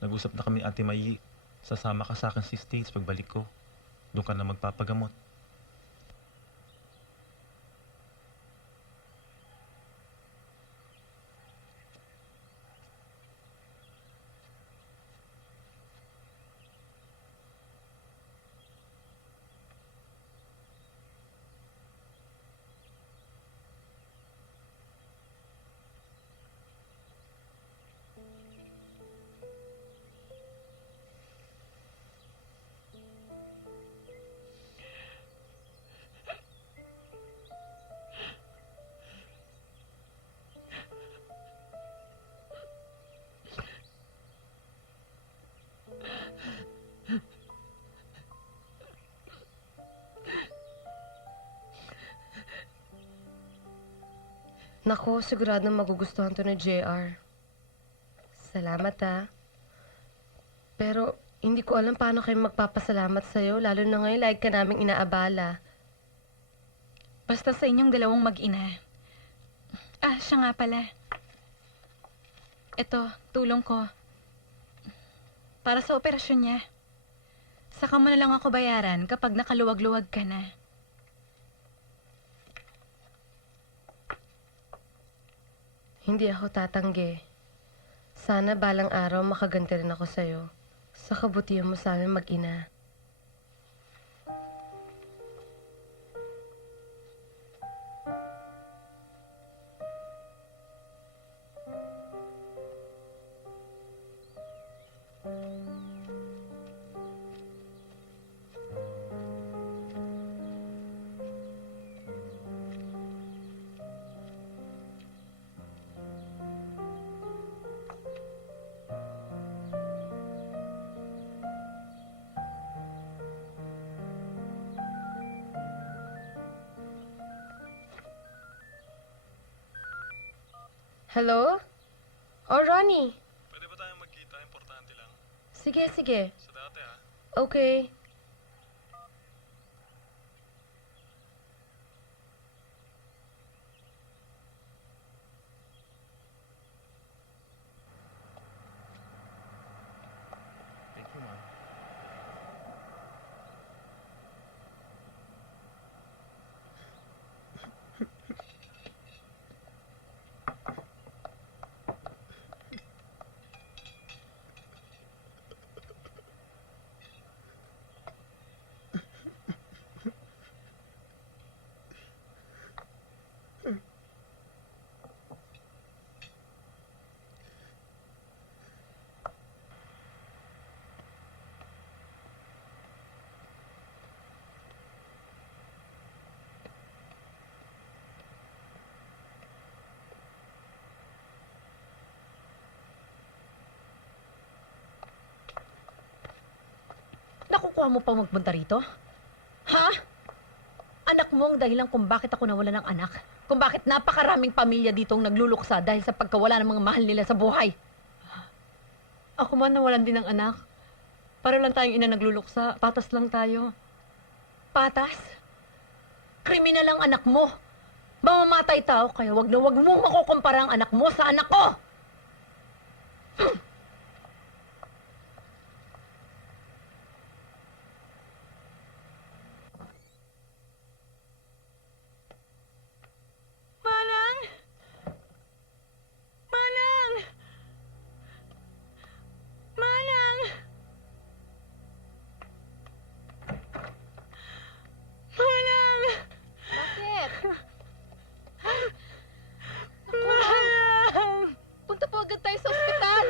nag-usap na kami Ate Mayi. Sasama ka sa akin si States pagbalik ko. Doon ka na magpapagamot. Nako, sigurado magugustuhan to ni JR. Salamat Pero hindi ko alam paano kayo magpapasalamat sa'yo, lalo na ngayon like ka naming inaabala. Basta sa inyong dalawang mag-ina. Siya nga pala. Ito, tulong ko. Para sa operasyon niya. Saka mo na lang ako bayaran kapag nakaluwag-luwag ka na. Hindi ako tatanggi. Sana balang araw makaganti rin ako sa'yo. Sa kabutihan mo sa amin mag-ina. Hello? Ronnie. Pwede ba tayong magkita? Importante lang. Sige. Sa dati Okay. Thank you, Ma. Nakukuha mo pa magpunta rito? Ha? Anak mo ang dahilan kung bakit ako nawala ng anak. Kung bakit napakaraming pamilya ditong nagluluksa dahil sa pagkawala ng mga mahal nila sa buhay. Ako man nawalan din ng anak. Para lang tayong ina nagluluksa. Patas lang tayo. Patas? Kriminal ang anak mo. Mamamatay tao, kaya wag na wag mong makukumpara ang anak mo sa anak ko! Manang! Manang! Manang! Manang! Bakit? Manang! Punta po agad tayo sa ospital.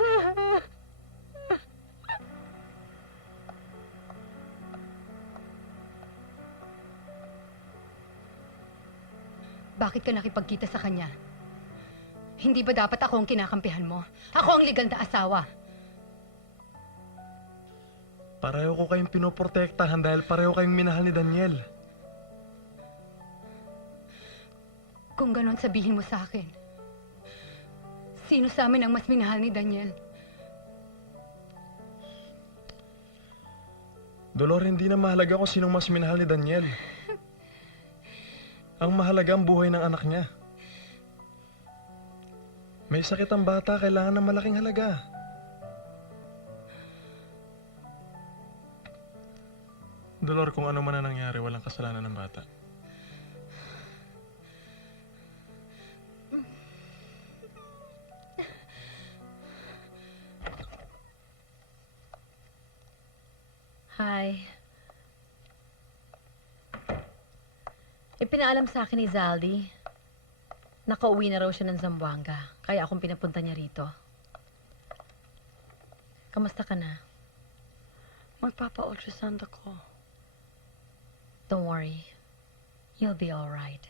Bakit ka nakipagkita sa kanya? Hindi ba dapat ako ang kinakampihan mo? Ako ang legal na asawa. Pareho ko kayong pinoprotektahan dahil pareho kayong minahal ni Daniel. Kung ganon, sabihin mo sa akin. Sino sa amin ang mas minahal ni Daniel? Dolor, hindi na mahalaga kung sinong mas minahal ni Daniel. Ang mahalaga ang buhay ng anak niya. May sakit ang bata, kailangan ng malaking halaga. Dolor, kung ano man na nangyari, walang kasalanan ng bata. Hi. Ipinaalam sa akin ni Zaldi. Nakauwi na raw siya ng Zamboanga. Kaya akong pinapunta niya rito. Kamusta ka na? Magpapa-ultrasound ako. Don't worry. You'll be all right.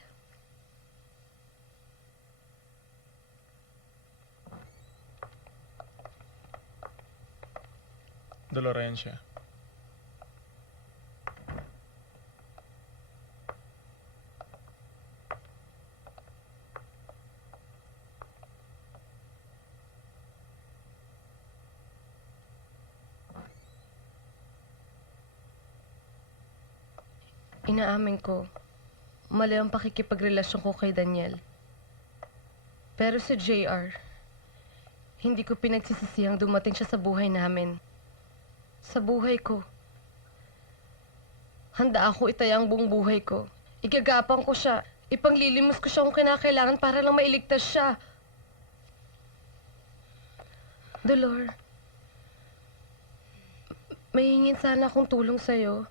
Dolor, ayan siya. Inaamin ko, mali ang pakikipagrelasyon ko kay Daniel. Pero si JR, hindi ko pinagsisisihang dumating siya sa buhay namin. Sa buhay ko. Handa ako itaya ang buong buhay ko. Igagapang ko siya. Ipanglilimos ko siya kung kinakailangan para lang mailigtas siya. Dolor, may hingin sana akong tulong sa'yo.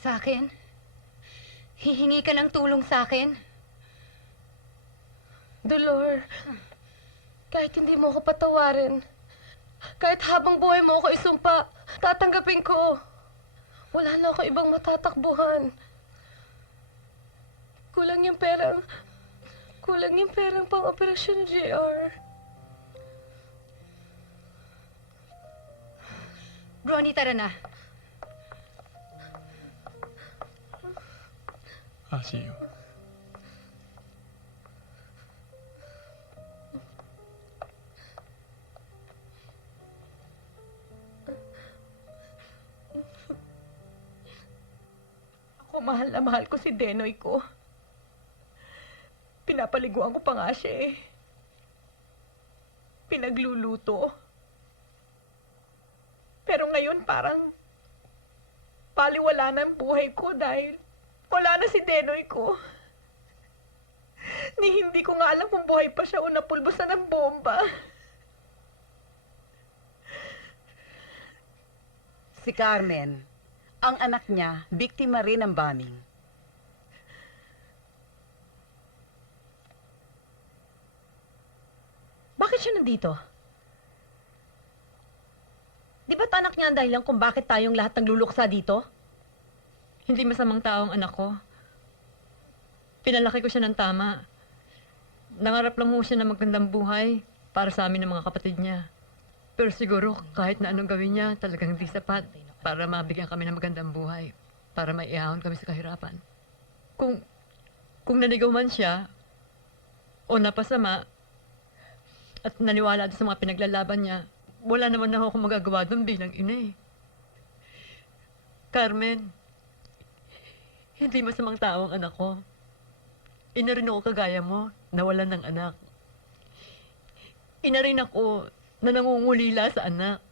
Sa akin? Hihingi ka ng tulong sa akin? Dolor, kahit hindi mo ako patawarin, kahit habang buhay mo ako isumpa, tatanggapin ko. Wala na ako ibang matatakbuhan. Kulang yung perang pang-operasyon ni JR. Ronnie, tara na. See you. Ako, mahal na mahal ko si Denoy ko. Pinapaliguan ko pa nga siya eh. Pinagluluto. Pero ngayon parang paliwala na ang buhay ko dahil wala na si Denoy ko. Ni hindi ko nga alam kung buhay pa siya o napulbos na ng bomba. Si Carmen, ang anak niya, biktima rin ng bombing. Bakit siya nandito? Di ba't anak niya ang dahilan kung bakit tayong lahat nagluluksa dito? Hindi masamang tao ang anak ko. Pinalaki ko siya ng tama. Nangarap lang mo siya ng magandang buhay para sa amin ng mga kapatid niya. Pero siguro kahit na anong gawin niya, talagang hindi sapat para mabigyan kami ng magandang buhay. Para maiahon kami sa kahirapan. Kung naligaw man siya, o napasama, at naniwala doon sa mga pinaglalaban niya, wala naman ako magagawa doon bilang ina eh. Carmen, hindi masamang tao ang anak ko. Ina rin ako kagaya mo, nawalan ng anak. Ina rin ako na nangungulila sa anak.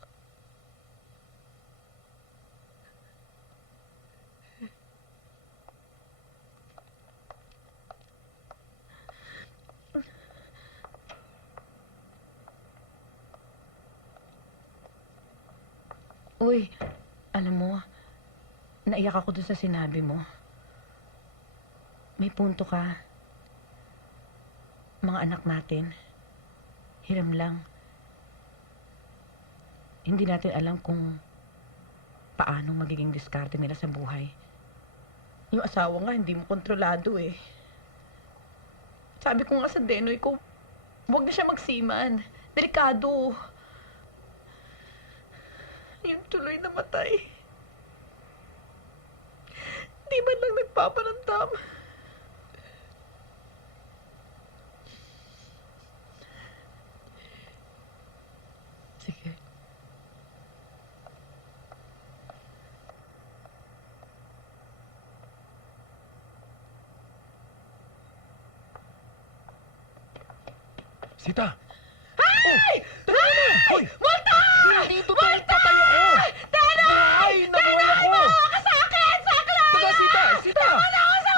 Uy, alam mo, naiyak ako doon sa sinabi mo. May punto ka. Mga anak natin, hiram lang. Hindi natin alam kung paano magiging diskarte nila sa buhay. Yung asawa nga, hindi mo kontrolado eh. Sabi ko nga sa Denoy ko, huwag na siya magsiman. Delikado. Yun tuloy namatay. Di man lang nagpaparamdam. Sige. Sita! Ay! Hoy! Multa! Hindi totoong patay ako! Ay, nabuhay ako! Maawa ka sa akin! Sakla! Teka, Sita! Sita!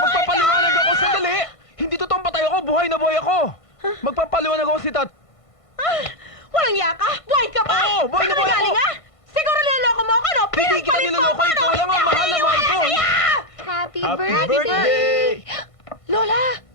Magpapaliwanag ako sandali! Hindi totoong patay ako! Buhay na buhay ako! Magpapaliwanag ako, Sita! Walang yaka! Buhay ka ba? Oo! Buhay na buhay ako! Siguro niloloko mo ako, no? Hindi kita niloloko! Ikaw lang ang mahal na mahal ko! Happy birthday! Lola!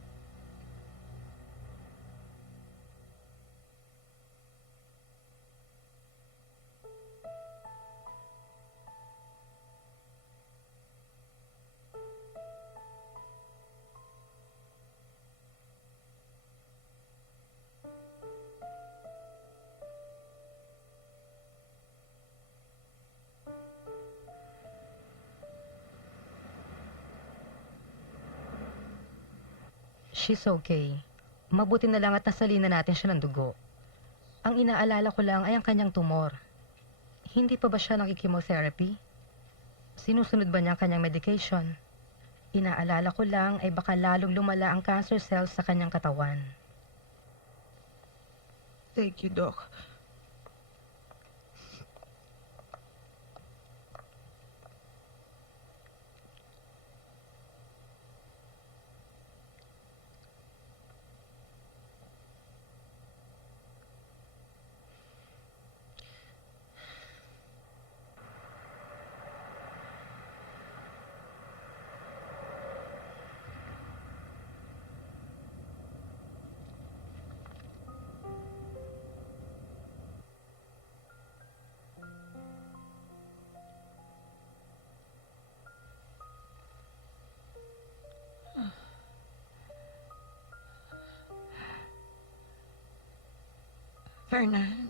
She's okay. Mabuti na lang at nasalina natin siya ng dugo. Ang inaalala ko lang ay ang kanyang tumor. Hindi pa ba siya nakikimotherapy? Sinusunod ba niya ang kanyang medication? Inaalala ko lang ay baka lalong lumala ang cancer cells sa kanyang katawan. Thank you, Doc. Fernand,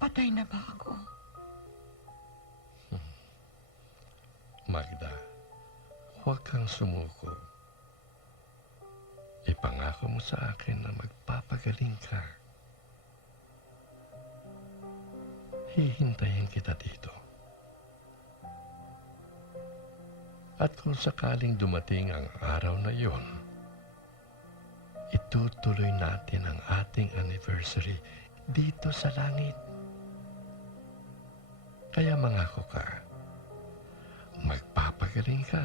patay na ba ako? Magda, huwag kang sumuko. Ipangako mo sa akin na magpapagaling ka. Hihintayin kita dito. At kung sakaling dumating ang araw na yon, itutuloy natin ang ating anniversary dito sa langit. Kaya mangako ka, magpapagaling ka.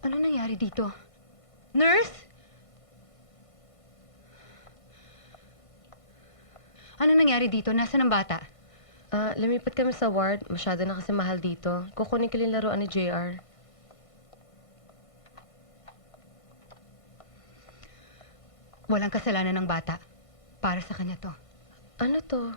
Ano nangyari dito? Nurse? Ano nangyari dito? Nasaan ang bata? Lumipat kami sa ward. Masyado na kasi mahal dito. Kukunin ko yung laruan ni JR. Walang kasalanan ng bata. Para sa kanya to. Ano to?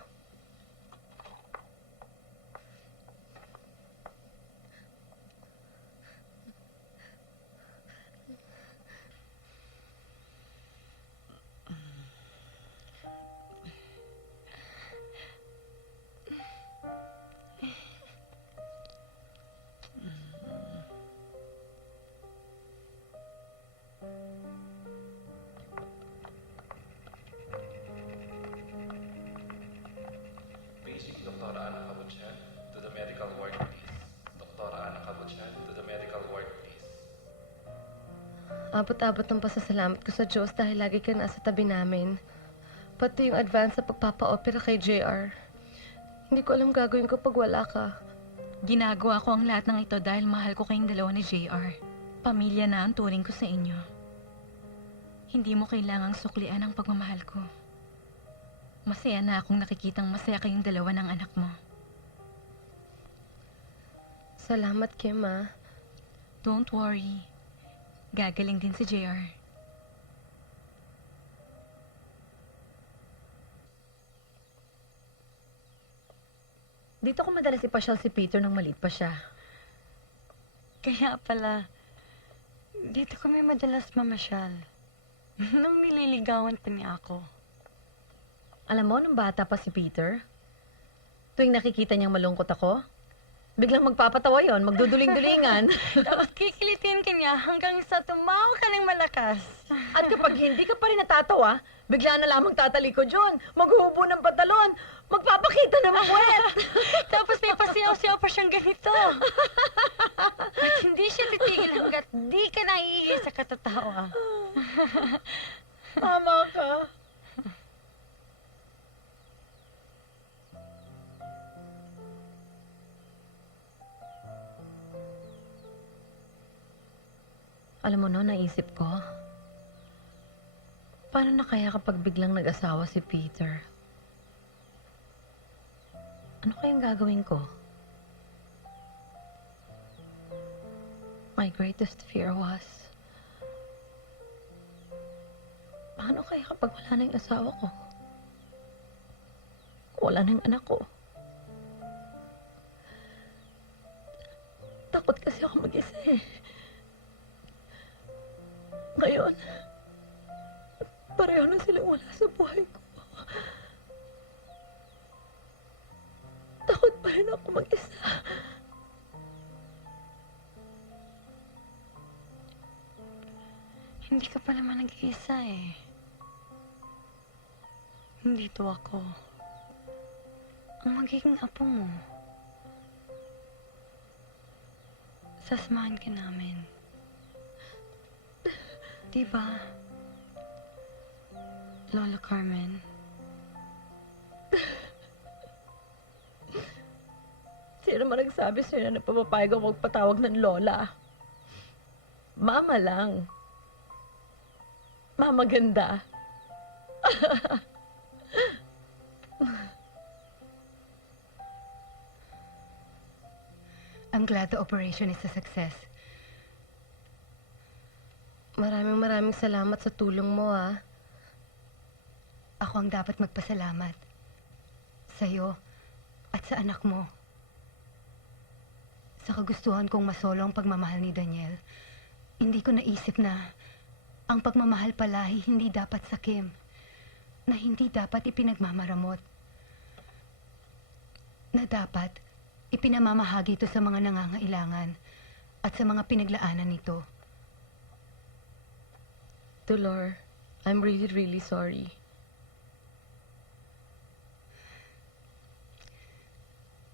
Basic Dr. Ana Kabutyan to the medical ward, please. Dr. Ana Kabutyan to the medical ward, please. Abot-abot ang pasasalamat ko sa Diyos dahil lagi ka nasa tabi namin. Pati yung advance sa pagpapa-opera kay JR. Hindi ko alam gagawin ko pag wala ka. Ginagawa ko ang lahat ng ito dahil mahal ko kayong dalawa ni JR. Pamilya na ang turing ko sa inyo. Hindi mo kailangang suklian ang pagmamahal ko. Masaya na akong nakikitang masaya kayong dalawa ng anak mo. Salamat, Kim, ah. Don't worry. Gagaling din si JR. Dito ko madalas ipasyal si Peter nung maliit pa siya. Kaya pala, dito kami madalas mamasyal. Nung nililigawan pa niya ako. Alam mo, nung bata pa si Peter, tuwing nakikita niyang malungkot ako, biglang magpapatawa yon, magduduling-dulingan. Tapos kikilitin ka niya hanggang sa tumawa ka ng malakas. At kapag hindi ka pa rin natatawa, bigla na lamang tatalikod yun, maghuhubo ng pantalon, magpapakita ng puwet. Tapos may pasiyaw-siyaw pa siyang ganito. At hindi siya titigil hanggat di ka naiigil sa katatawa. Tama ka. Alam mo no, naisip ko, paano na kaya kapag biglang nag-asawa si Peter? Ano kayang gagawin ko? My greatest fear was, paano kaya kapag wala na yung asawa ko? wala ng anak ko. Takot kasi ako mag-isa eh. Ngayon, pareho na silang wala sa buhay ko. Takot pa rin ako mag-isa. Hindi ka pa naman nag-iisa eh. Nandito ako. Ang magiging apo mo. Sasamahan ka namin. Diba? Lola Carmen? Sino naman nagsabi sa'yo na napapapayag ako magpatawag ng lola? Mama lang. Mama ganda. I'm glad the operation is a success. Maraming salamat sa tulong mo, ah. Ako ang dapat magpasalamat. Sa'yo at sa anak mo. Sa kagustuhan kong masolo ang pagmamahal ni Daniel, hindi ko naisip na ang pagmamahal pala ay hindi dapat sakim, na hindi dapat ipinagmamaramot, na dapat ipinamamahagi ito sa mga nangangailangan at sa mga pinaglaanan nito. Dolor, I'm really, really sorry.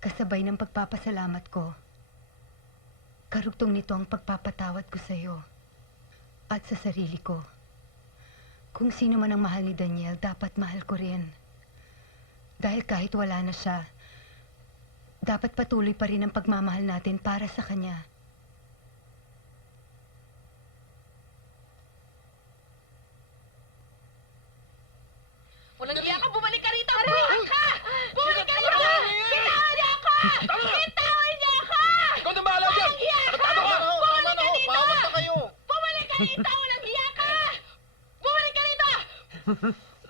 Kasabay ng pagpapasalamat ko, karugtong nito ang pagpapatawad ko sa iyo at sa sarili ko. Kung sino man ang mahal ni Daniel, dapat mahal ko rin. Dahil kahit wala na siya, dapat patuloy pa rin ang pagmamahal natin para sa kanya. Walang iya ka! Bumalik ka rito! Bumalik ka! Bumalik ka rito! Bitawan niya ako! Bitawan niya ako! Ikaw na bahala dyan! Walang iya ka! Bumalik ka dito! Bumalik ka rito! Walang iya ka! Bumalik ka rito!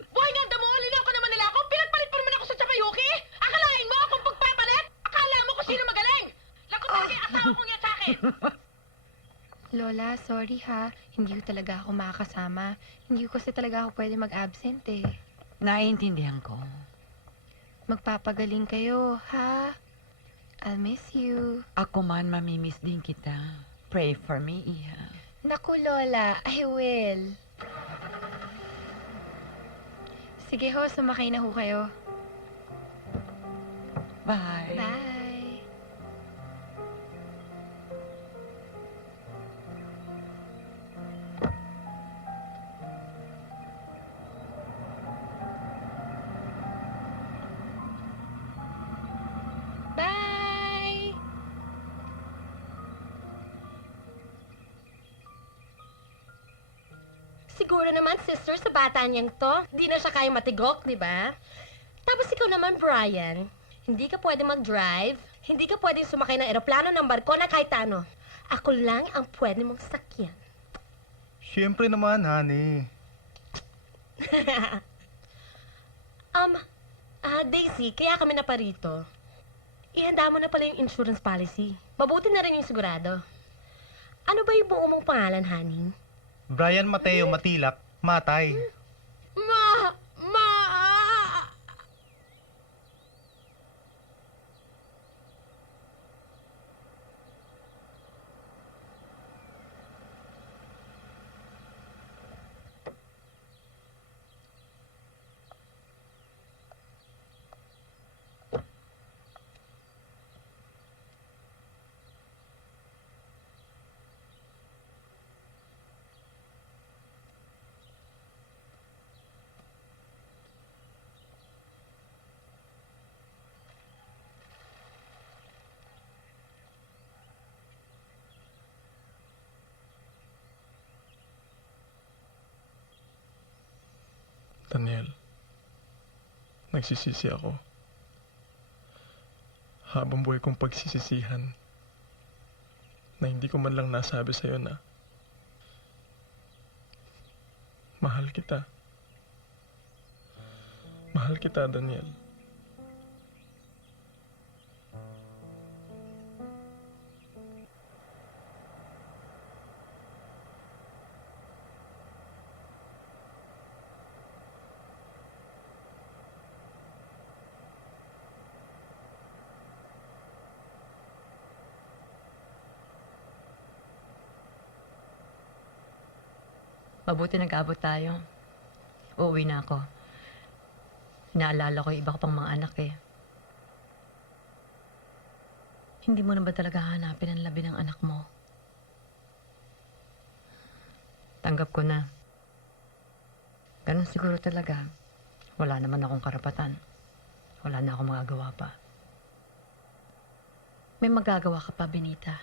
Buhay ganda mo! Linaw ka naman nila ako! Pinagpalit pa naman ako sa Tsakayuki! Akalain mo akong pagpapalit? Akala mo kung sino magaling! Lakot talaga yung asawa kong yan sa akin! Lola, sorry ha. Hindi ko talaga ako makakasama. Hindi ko kasi talaga ako pwede mag-absent eh. Naiintindihan ko. Magpapagaling kayo, ha? I'll miss you. Ako man, mamimiss din kita. Pray for me, Iha. Naku, Lola, I will. Sige ho, sumakay na ho kayo. Bye. Bye. Bye! Siguro naman, sister, sa bata niyang to, di na siya kayang matigok, di ba? Tapos ikaw naman, Brian, hindi ka pwede mag-drive, hindi ka pwede sumakay ng eroplano ng barko na kahit ano. Ako lang ang pwede mong sakyan. Siyempre naman, honey. Daisy, kaya kami na parito. Ihanda mo na pala yung insurance policy. Mabuti na rin yung sigurado. Ano ba yung buo mong pangalan, honey? Brian Mateo Matilak, Matay. Daniel, nagsisisi ako. Habang buhay kong pagsisisihan na hindi ko man lang nasabi sa'yo na mahal kita. Mahal kita, Daniel. Mabuti nag-abot tayo. Uuwi na ako. Inaalala ko yung iba ko pang mga anak eh. Hindi mo na ba talaga hanapin ang labi ng anak mo? Tanggap ko na. Ganun siguro talaga. Wala naman akong karapatan. Wala na akong magagawa pa. May magagawa ka pa, Benita.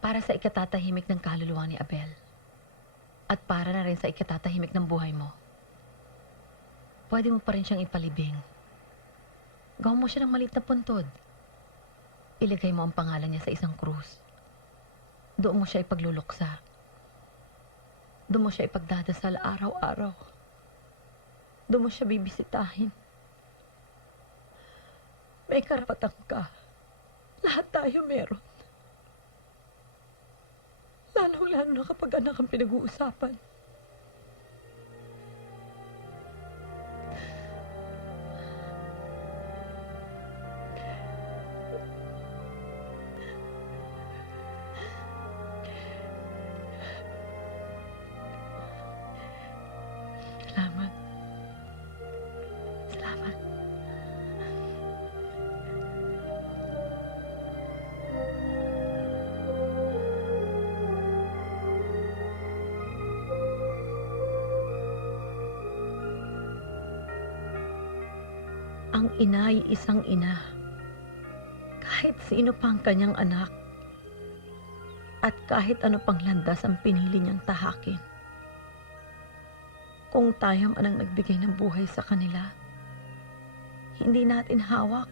Para sa ikatatahimik ng kaluluwa ni Abel. At para na rin sa ikatatahimik ng buhay mo. Pwede mo pa rin siyang ipalibing. Gawin mo siya ng maliit na puntod. Ilagay mo ang pangalan niya sa isang krus. Doon mo siya ipagluluksa. Doon mo siya ipagdadasal araw-araw. Doon mo siya bibisitahin. May karapatan ka. Lahat tayo meron. Lalo-lalo na kapag anak ang pinag-uusapan. Salamat. Salamat. Ang ina ay isang ina. Kahit sino pang kanyang anak. At kahit ano pang landas ang pinili niyang tahakin. Kung tayo man ang nagbigay ng buhay sa kanila, hindi natin hawak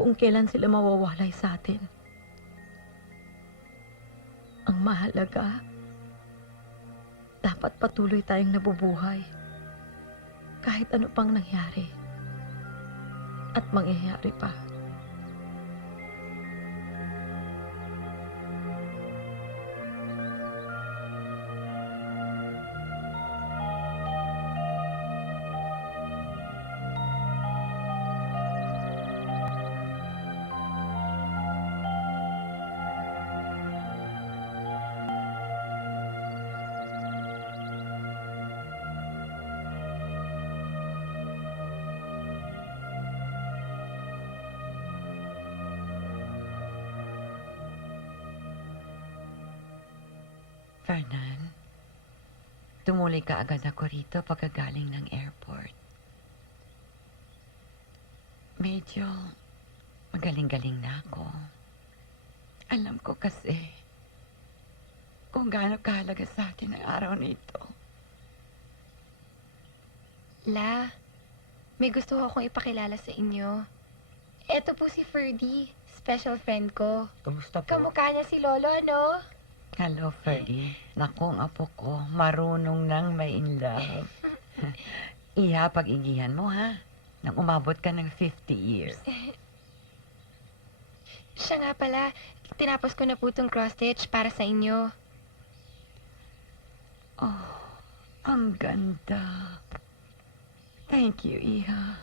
kung kailan sila mawawalay sa atin. Ang mahalaga, dapat patuloy tayong nabubuhay kahit ano pang nangyari at mangyayari pa. Fernan, tumuli ka agad ako rito pagkagaling ng airport. Medyo magaling-galing na ako. Alam ko kasi kung gaano kahalaga sa atin ang araw nito. La, may gusto ko akong ipakilala sa inyo. Eto po si Ferdy, special friend ko. Kamusta po? Kamukha niya si Lolo, no? Hello, Ferdy. Naku, ang apo ko, marunong nang may in love. Iha, pag-igihan mo, ha? Nang umabot ka ng 50 years. Siya nga pala, tinapos ko na po itong cross-stitch para sa inyo. Oh, ang ganda. Thank you, Iha.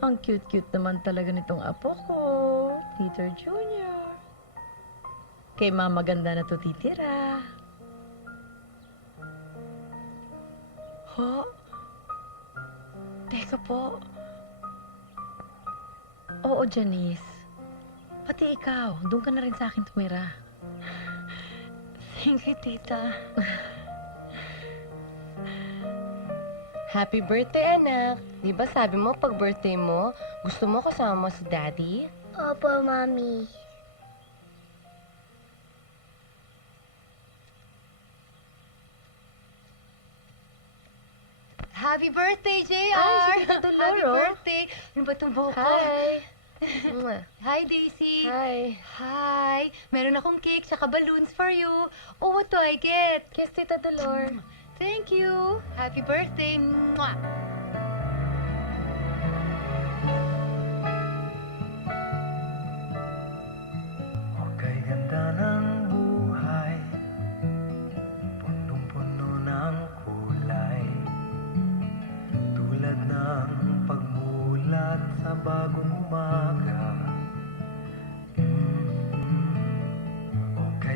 Ang cute-cute naman talaga nitong apo ko, Peter Jr. Kay mama ganda na to titira. Ho? Teka po. Oo, Janice. Pati ikaw, doon ka na rin sa akin tumira. Thank you, tita. Happy birthday, anak. Di ba sabi mo pag birthday mo, gusto mo kasama mo si Daddy? Opo, Mami. Happy birthday, JR! Ay, si Tita Happy Doloro. birthday! Ano ba itong buhok ko? Hi. Hi, Daisy! Hi. Hi! Meron akong cake tsaka balloons for you. Oh, what do I get? Kiss Tita Dolor. Thank you! Happy birthday! Mwah!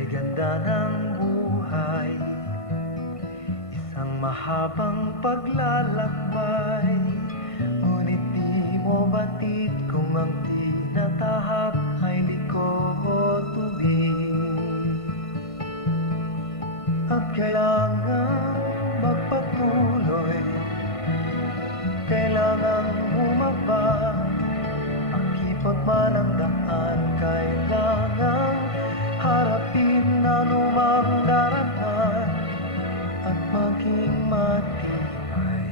Kay ganda ng buhay, isang mahabang paglalakbay. Ngunit di mo batid kung ang tinatahak ay liko o tubig. At kailangan magpatuloy, kailangan humaba. Akipot man ang daan, kailangan harapin anumang daranan at maging matibay.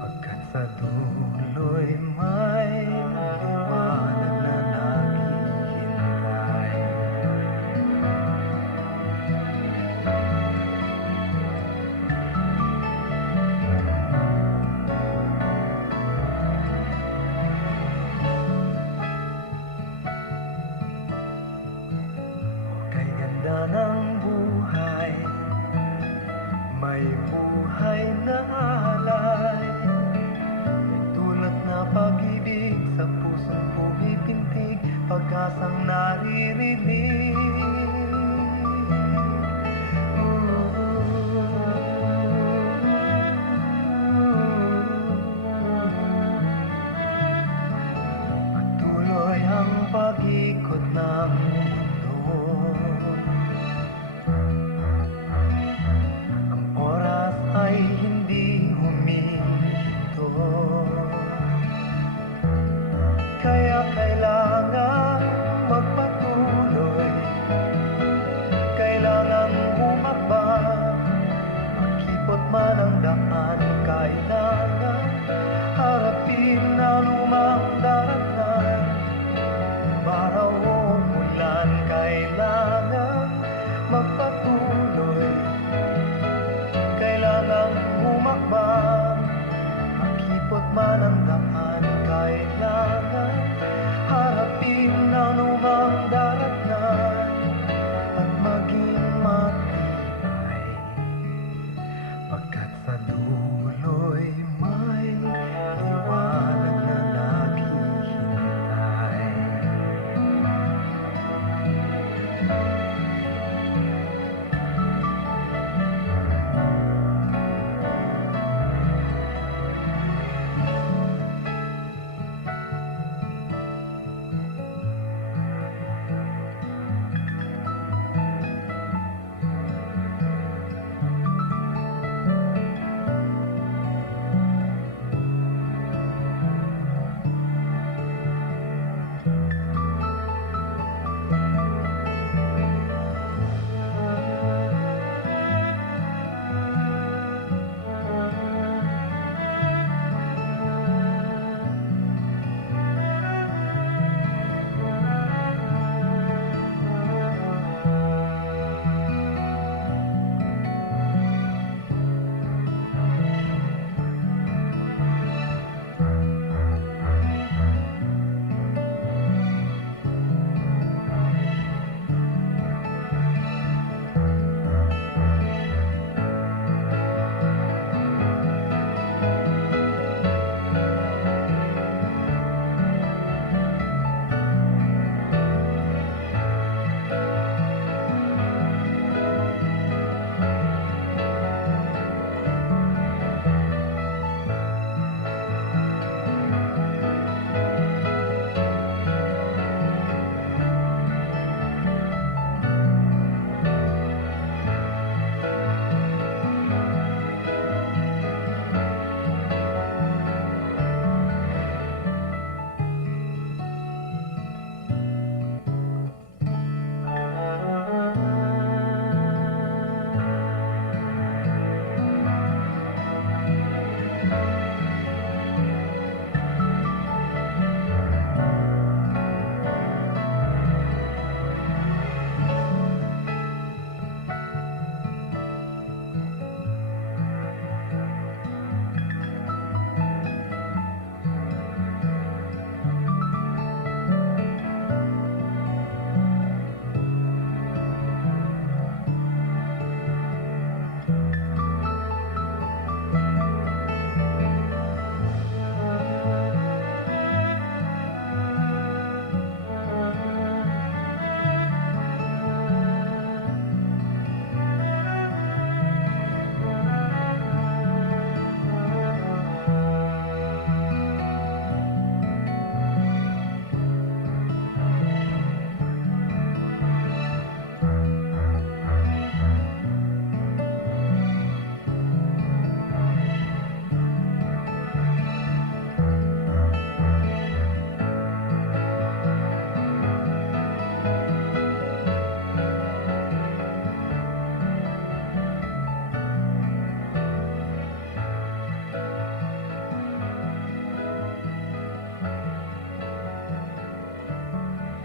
Pagkat sa dulo'y may liwanag na naghihintay. Kay ganda ng buhay, may buhay na alay. May tulad na pag-ibig sa pusong pumipintig, pag-asang naririnig.